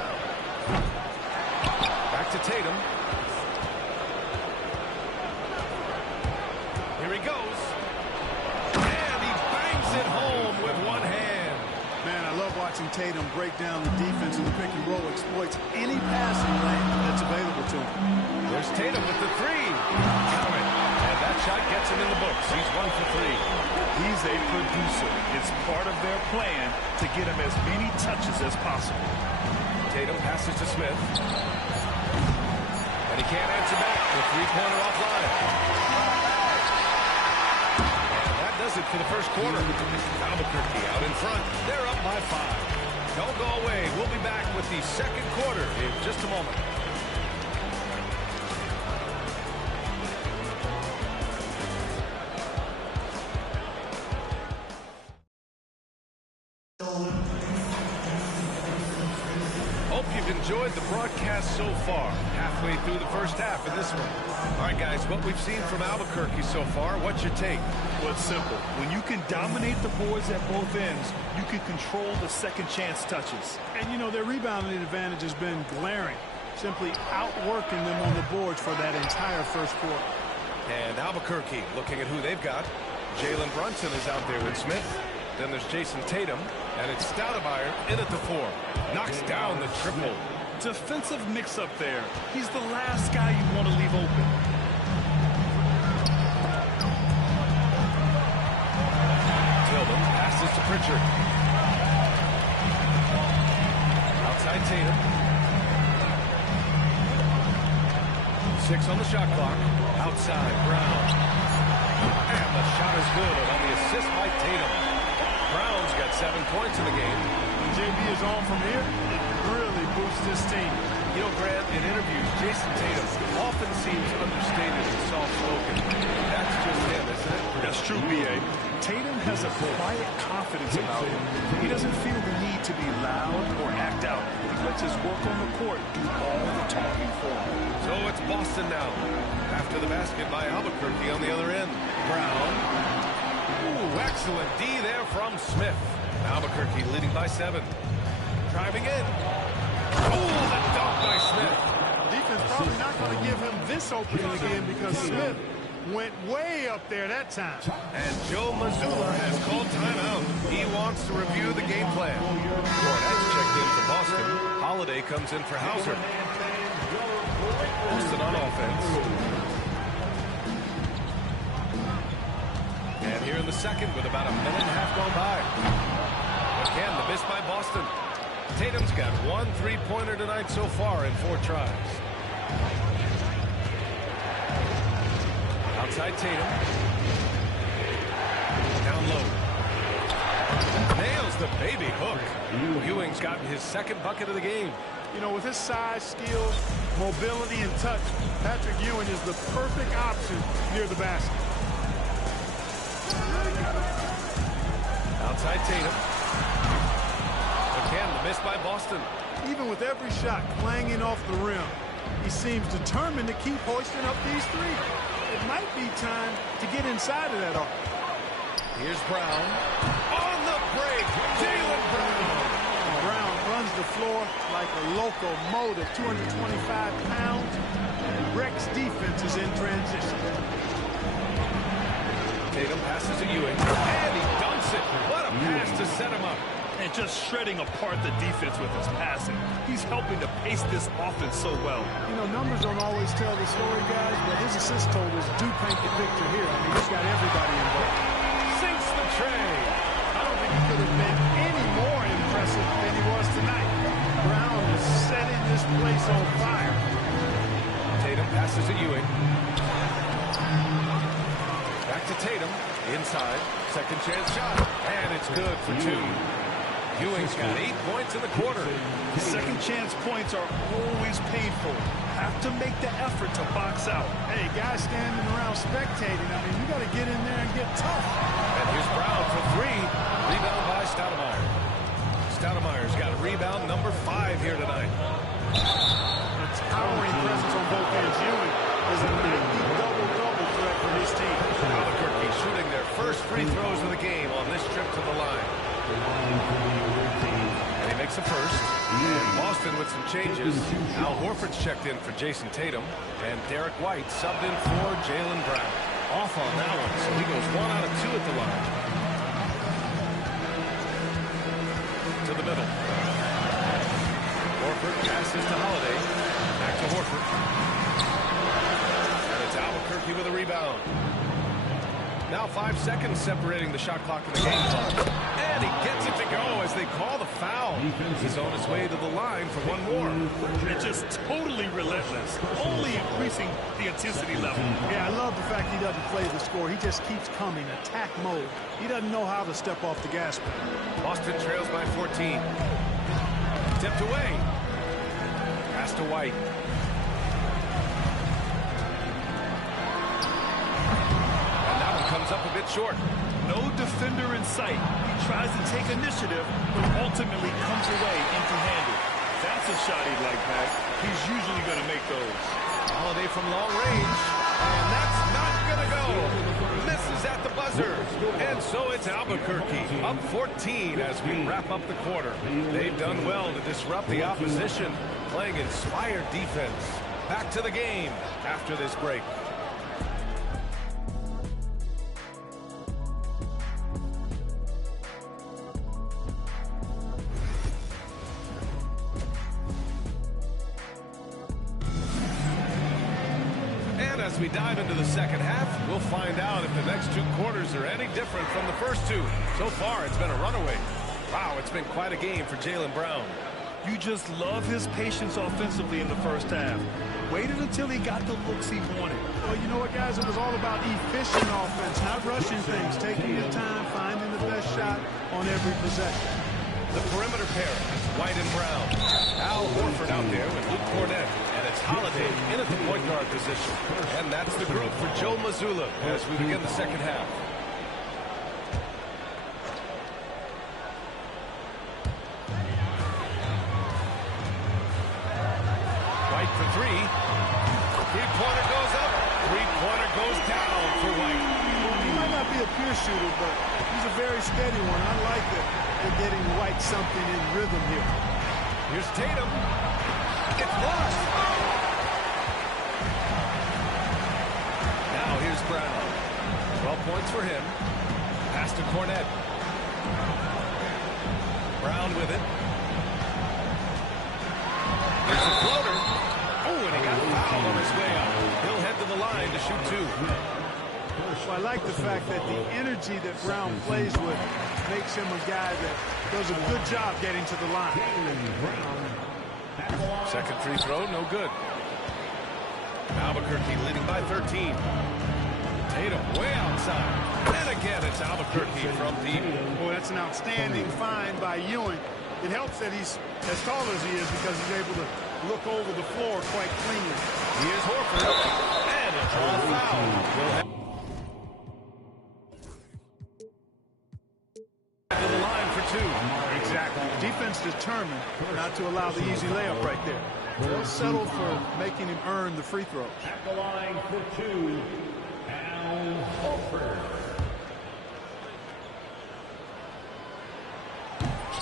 Back to Tatum. Here he goes. And he bangs it home with one hand. Man, I love watching Tatum break down the defense in the pick and roll, exploits any passing lane that's available to him. There's Tatum with the 3. Count it. And that shot gets him in the books. He's 1 for 3. He's a producer. It's part of their plan to get him as many touches as possible. Tatum passes to Smith. And he can't answer back. The three-pointer offline. And that does it for the first quarter. Albuquerque out in front. They're up by 5. Don't go away. We'll be back with the second quarter in just a moment. Hope you've enjoyed the broadcast so far. Halfway through the first half of this one. All right, guys, what we've seen from Albuquerque so far, what's your take? Well, it's simple. When you can dominate the boards at both ends, you can control the second chance touches. And, you know, their rebounding advantage has been glaring, simply outworking them on the boards for that entire first quarter. And Albuquerque looking at who they've got. Jalen Brunson is out there with Smith. Then there's Jason Tatum. And it's Stoudemire in at the 4. Knocks down the triple. Defensive mix-up there. He's the last guy you want to leave open. Tillman passes to Pritchard. Outside Tatum. 6 on the shot clock. Outside Brown. And the shot is good on the assist by Tatum. Brown's got 7 points in the game. When JB is on from here, it really boosts this team. You know, Grant, in interviews, Jason Tatum often seems understated and soft-spoken. That's just him, isn't it? That's true, B.A. Tatum has a quiet confidence about him. He doesn't feel the need to be loud or act out. He lets his work on the court do all the talking for him. So it's Boston now. After the basket by Albuquerque on the other end. Brown. Ooh, excellent D there from Smith. Albuquerque leading by 7. Driving in. Ooh, the dunk by Smith. Defense probably not going to give him this opening again because Smith went way up there that time. And Joe Mazzulla has called timeout. He wants to review the game plan. Cornette's checked in for Boston. Holiday comes in for Hauser. Boston on offense. And here in the second with about a minute and a half gone by. Again, the miss by Boston. Tatum's got 1 3-pointer tonight so far in 4 tries. Outside Tatum. Down low. Nails the baby hook. Ewing's gotten his second bucket of the game. You know, with his size, skills, mobility, and touch, Patrick Ewing is the perfect option near the basket. Outside Tatum. Again, the miss by Boston. Even with every shot clanging off the rim, he seems determined to keep hoisting up these 3. It might be time to get inside of that arc. Here's Brown. On the break, Jalen Brown. Brown runs the floor like a locomotive, 225 pounds, and Rex defenses in transition. Tatum passes to Ewing, and he dunks it. What a pass to set him up. And just shredding apart the defense with his passing. He's helping to pace this offense so well. You know, numbers don't always tell the story, guys, but his assist totals do paint the picture here. I mean, he's got everybody involved. Sinks the tray. I don't think he could have been any more impressive than he was tonight. Brown is setting this place on fire. Tatum passes to Ewing. Back to Tatum. Inside. Second chance shot. And it's good for 2. Ewing's got 8 points in the quarter. Second chance points are always painful. Have to make the effort to box out. Hey, guys standing around spectating, I mean, you got to get in there and get tough. And here's Brown for 3. Rebound by Stoudemire. Stoudemire's got a rebound number 5 here tonight. A towering presence on both ends. Ewing is a nightly double-double threat for his team. Albuquerque shooting their first free throws of the game on this trip to the line. And he makes the first. And Boston with some changes. Al Horford's checked in for Jason Tatum. And Derek White subbed in for Jalen Brown. Off on that one, so he goes 1 out of 2 at the line. To the middle. Horford passes to Holiday. Back to Horford. And it's Albuquerque with a rebound. Now 5 seconds separating the shot clock in the game clock. And he gets it to go as they call the foul. He's on his way to the line for one more. It's just totally relentless, only increasing the intensity level. Yeah, I love the fact he doesn't play the score. He just keeps coming, attack mode. He doesn't know how to step off the gas pedal. Boston trails by 14. Tipped away. Pass to White. And that one comes up a bit short. No defender in sight. He tries to take initiative, but ultimately comes away empty-handed. That's a shot he'd like back. He's usually going to make those. Holiday from long range. And that's not going to go. Misses at the buzzer. And so it's Albuquerque up 14 as we wrap up the quarter. They've done well to disrupt the opposition, playing inspired defense. Back to the game after this break. As we dive into the second half, we'll find out if the next 2 quarters are any different from the first 2. So far, it's been a runaway. Wow, it's been quite a game for Jaylen Brown. You just love his patience offensively in the first half. Waited until he got the looks he wanted. Well, you know what, guys? It was all about efficient offense, not rushing things, taking your time, finding the best shot on every possession. The perimeter pair, White and Brown. Al Horford out there with Luke Cornett. And it's Holiday in at the point guard position. And that's the group for Joe Mazzulla as we begin the second half. White for 3. Three-pointer goes up. Three-pointer goes down for White. He might not be a pure shooter, but he's a very steady one. I like that they're getting White something in rhythm here. Here's Tatum. It's lost. Now here's Brown. 12 points for him. Pass to Cornett. Brown with it. There's a floater. Oh, and he got fouled on his way out. He'll head to the line to shoot 2. Well, I like the fact that the energy that Brown plays with makes him a guy that does a good job getting to the line. Second free throw, no good. Albuquerque leading by 13. Tatum way outside. And again, it's Albuquerque from deep. Boy, that's an outstanding find by Ewing. It helps that he's as tall as he is because he's able to look over the floor quite cleanly. Here's Horford. And it's all foul. To the line for 2. Exactly. Defense determined not to allow the easy layup right there. They'll settle for making him earn the free throw. At the line for 2, Al Horford.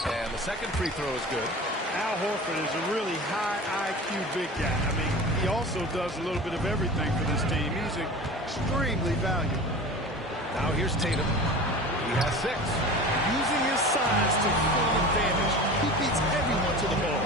And the second free throw is good. Al Horford is a really high IQ big guy. I mean, he also does a little bit of everything for this team. He's extremely valuable. Now here's Tatum. He has 6. Using his size to full advantage, he beats everyone to the ball.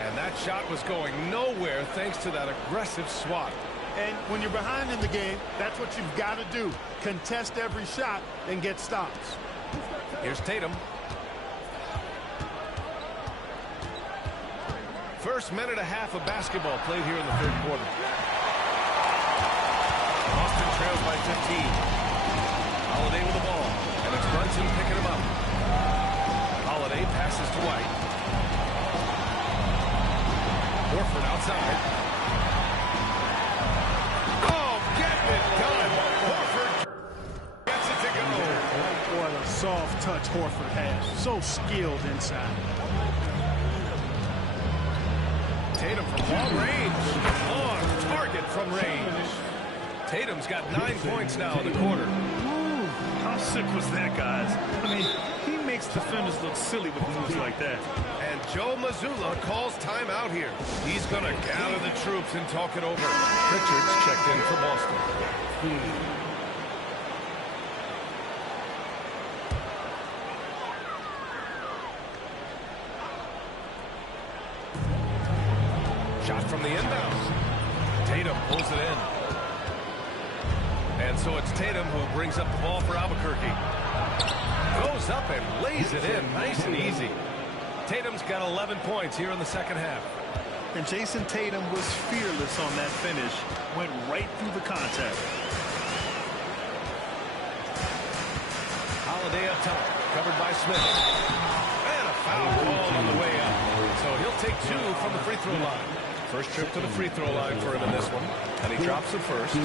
And that shot was going nowhere thanks to that aggressive swat. And when you're behind in the game, that's what you've got to do. Contest every shot and get stops. Here's Tatum. First minute and a half of basketball played here in the third quarter. Boston trails by 15. Holiday with the ball. And it's Brunson picking him up. Holiday passes to White. Horford outside. Oh, get it done. Horford gets it to go. What a soft touch Horford has. So skilled inside. Tatum from long range. On target from range. Tatum's got 9 points now in the quarter. Ooh, how sick was that, guys? I mean, he makes defenders look silly with moves like that. And Joe Mazzulla calls timeout here. He's going to gather the troops and talk it over. Richards checked in for Boston. from the inbounds. Tatum pulls it in. And so it's Tatum who brings up the ball for Albuquerque. Goes up and lays it in nice and easy. Tatum's got 11 points here in the second half. And Jason Tatum was fearless on that finish. Went right through the contact. Holiday up top, covered by Smith. And a foul ball on the way up. So he'll take 2 from the free throw line. First trip to the free throw line for him in this one. And he drops it first.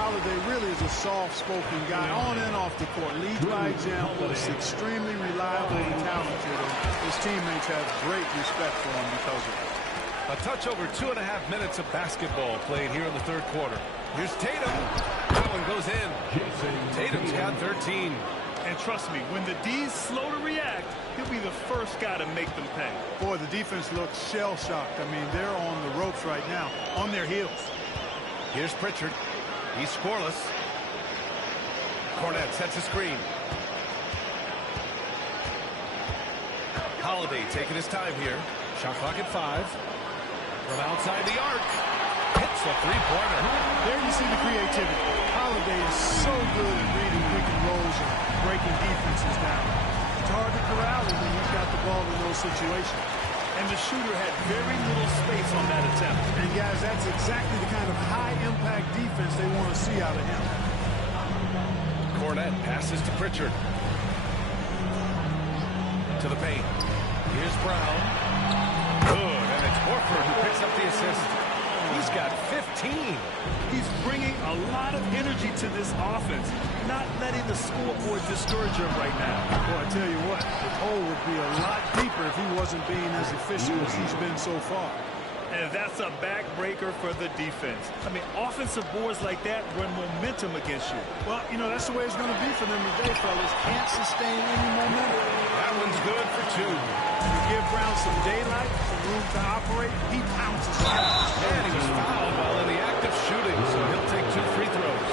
Holiday really is a soft-spoken guy on and off the court. Leads by example. Is extremely reliable and talented. And his teammates have great respect for him because of it. A touch over 2.5 minutes of basketball played here in the third quarter. Here's Tatum. That one goes in. Tatum's got 13. And trust me, when the D's slow to react, he'll be the first guy to make them pay. Boy, the defense looks shell-shocked. I mean, they're on the ropes right now, on their heels. Here's Pritchard. He's scoreless. Cornette sets a screen. Holiday taking his time here. Shot clock at 5. From outside the arc. Hits the three-pointer. There you see the creativity. Holiday is so good at reading pick and rolls and breaking defenses down. It's hard to corral him when he's got the ball in those situations. And the shooter had very little space on that attempt. And guys, that's exactly the kind of high-impact defense they want to see out of him. Cornette passes to Pritchard. To the paint. Here's Brown. Good, and it's Horford who picks up the assist. He's got 15. He's bringing a lot of energy to this offense, not letting the scoreboard discourage him right now. Boy, I tell you what, the hole would be a lot deeper if he wasn't being as efficient as he's been so far. And that's a backbreaker for the defense. I mean, offensive boards like that run momentum against you. Well, you know, that's the way it's going to be for them today, fellas. Can't sustain any momentum. That one's good for 2. You give Brown some daylight, some room to operate, he pounces it out. And he was fouled while in the act of shooting, so he'll take 2 free throws.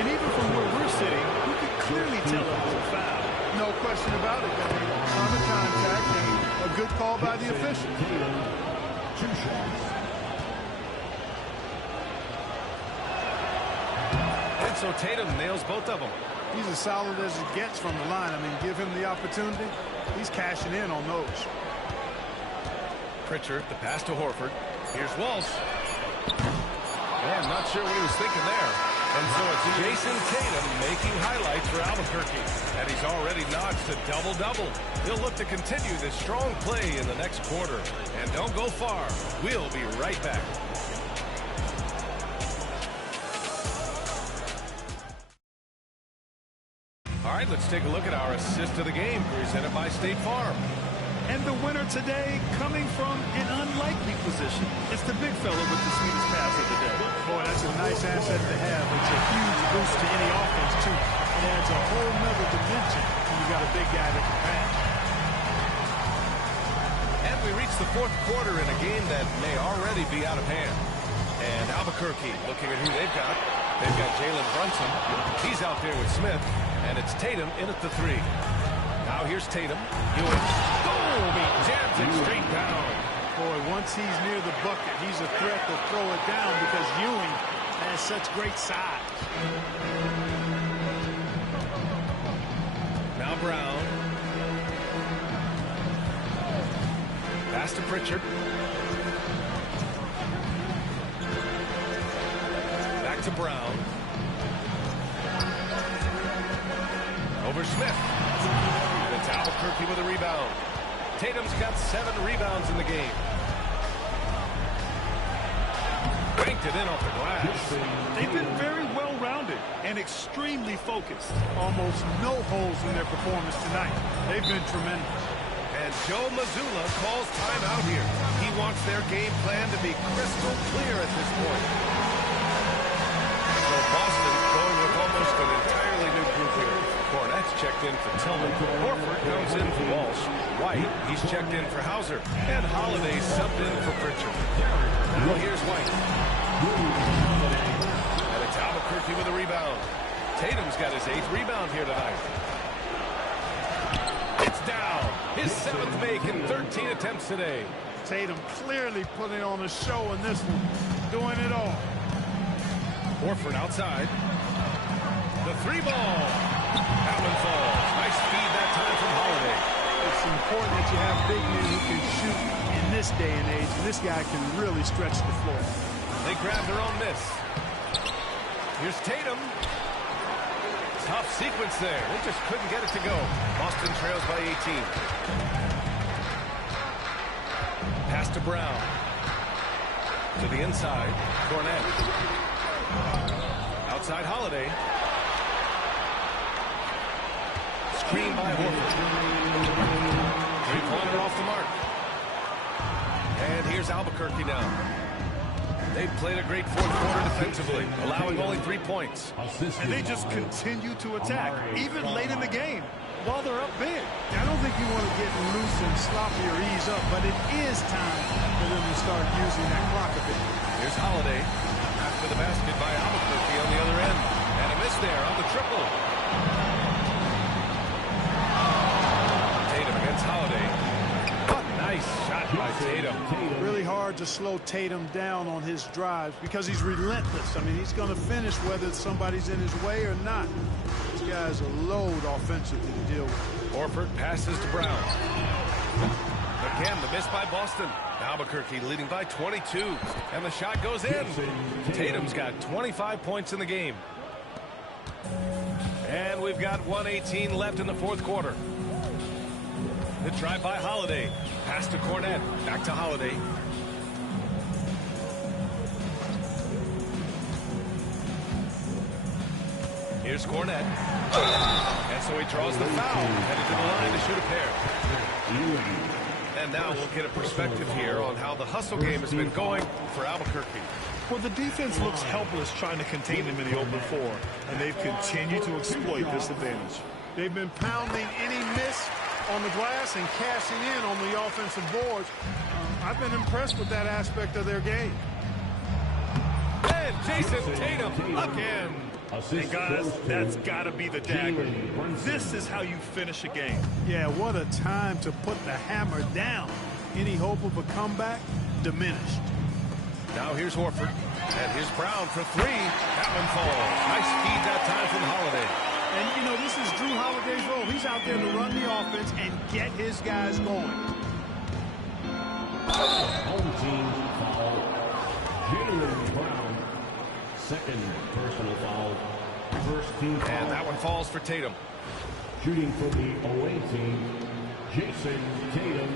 And even from where we're sitting, you can clearly tell it was a foul. No question about it. I mean, on the contact and a good call by the official. And so Tatum nails both of them. He's as solid as it gets from the line. I mean, give him the opportunity. He's cashing in on those. Pritchard, the pass to Horford. Here's Walsh. Man, not sure what he was thinking there. And so it's Jason Tatum making highlights for Albuquerque. And he's already notched a double-double. He'll look to continue this strong play in the next quarter. And don't go far. We'll be right back. All right, let's take a look at our assist of the game presented by State Farm. And the winner today coming from an unlikely position. It's the big fella with the sweetest pass of the day. Boy, that's a nice asset to have. It's a huge boost to any offense, too. It adds a whole nother dimension when you got a big guy that can pass. And we reach the fourth quarter in a game that may already be out of hand. And Albuquerque looking at who they've got. They've got Jalen Brunson. He's out there with Smith. And it's Tatum in at the 3. Now here's Tatum. Ewing. Boom! He jams it straight down. Boy, once he's near the bucket, he's a threat to throw it down because Ewing has such great size. Now Brown. Pass to Pritchard. Back to Brown. Over Smith. It's Albuquerque with a rebound. Tatum's got 7 rebounds in the game. Banked it in off the glass. They've been very well-rounded and extremely focused. Almost no holes in their performance tonight. They've been tremendous. And Joe Mazzulla calls timeout here. He wants their game plan to be crystal clear at this point. So Boston going with almost an entirely new group here. Cornette's checked in for Tillman. Horford comes in for Walsh. White, he's checked in for Hauser. And Holiday subbed in for Pritchard. Now here's White. And it's Albuquerque with a rebound. Tatum's got his 8th rebound here tonight. It's down. His 7th make in 13 attempts today. Tatum clearly putting on a show in this one, doing it all. Horford outside. The three ball. That one falls. Nice feed that time from Holiday. It's important that you have big men who can shoot in this day and age, and this guy can really stretch the floor. They grab their own miss. Here's Tatum. Tough sequence there. They just couldn't get it to go. Boston trails by 18. Pass to Brown. To the inside. Cornet. Outside Holiday. Screen by Horford. Three-pointer off the mark. And here's Albuquerque now. They've played a great fourth quarter defensively, allowing only 3 points. And they just continue to attack, even late in the game, while they're up big. I don't think you want to get loose and sloppy or ease up, but it is time for them to start using that clock a bit. Here's Holiday. After the basket by Albuquerque on the other end. And a miss there on the triple. Tatum against Holiday. What a nice shot by Tatum. Really hard to slow Tatum down on his drives because he's relentless. I mean, he's going to finish whether somebody's in his way or not. This guy's a load offensively to deal with. Horford passes to Brown. Again, the miss by Boston. Albuquerque leading by 22. And the shot goes in. Tatum's got 25 points in the game. And we've got 1:18 left in the fourth quarter. The drive by Holiday. Pass to Cornet. Back to Holiday. Here's Cornet. And so he draws the foul. Headed to the line to shoot a pair. And now we'll get a perspective here on how the hustle game has been going for Albuquerque. Well, the defense looks helpless trying to contain them in the open floor, and they've continued to exploit this advantage. They've been pounding any miss on the glass and cashing in on the offensive boards. I've been impressed with that aspect of their game. And Jason Tatum again. Hey guys, that's got to be the dagger. This is how you finish a game. Yeah, what a time to put the hammer down. Any hope of a comeback diminished. Now here's Horford. And here's Brown for three. That one falls. Nice feed that time from Holiday. And, you know, this is Drew Holiday's role. He's out there to run the offense and get his guys going. Home team foul. Jalen Brown. Second personal foul. First team foul. And that one falls for Tatum. Shooting for the away team, Jason Tatum.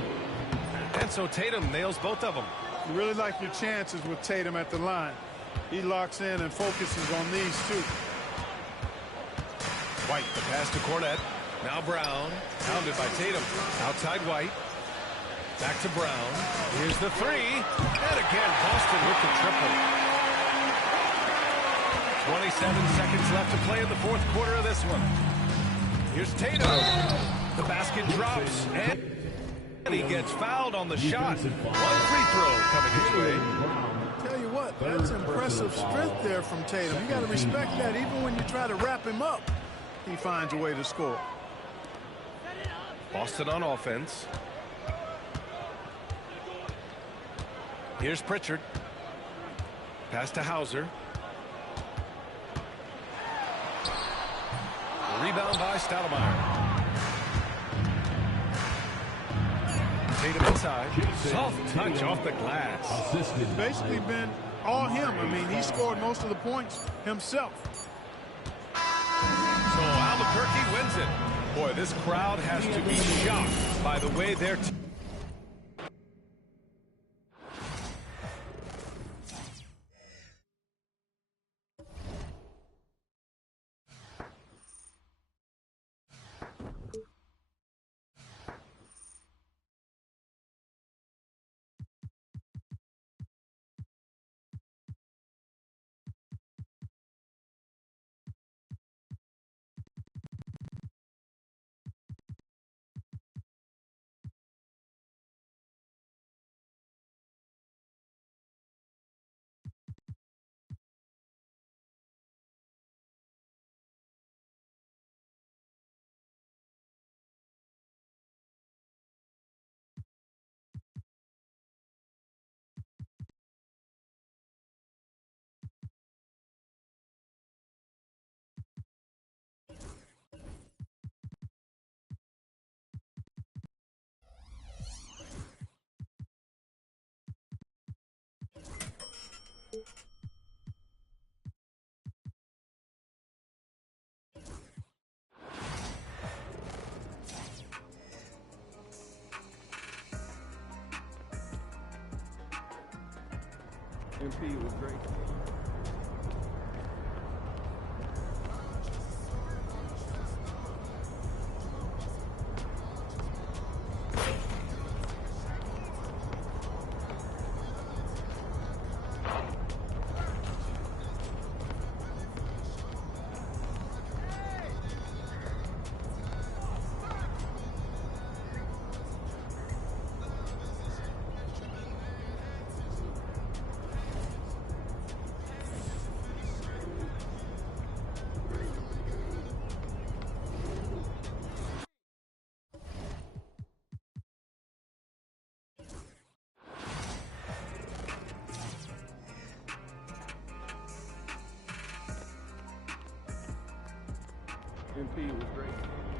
And so Tatum nails both of them. You really like your chances with Tatum at the line. He locks in and focuses on these two. White, the pass to Cornet. Now Brown, pounded by Tatum. Outside White. Back to Brown. Here's the three. And again, Boston with the triple. 27 seconds left to play in the fourth quarter of this one. Here's Tatum. The basket drops. And he gets fouled on the shot. One free throw coming his way. Tell you what, that's impressive strength there from Tatum. You got to respect that even when you try to wrap him up. He finds a way to score. Boston on offense. Here's Pritchard. Pass to Hauser. Rebound by Stoudemire. Tatum inside. Soft touch off the glass. It's basically been all him. I mean, he scored most of the points himself. So Albuquerque wins it. Boy, this crowd has to be shocked by the way their team MP was great. MP was great.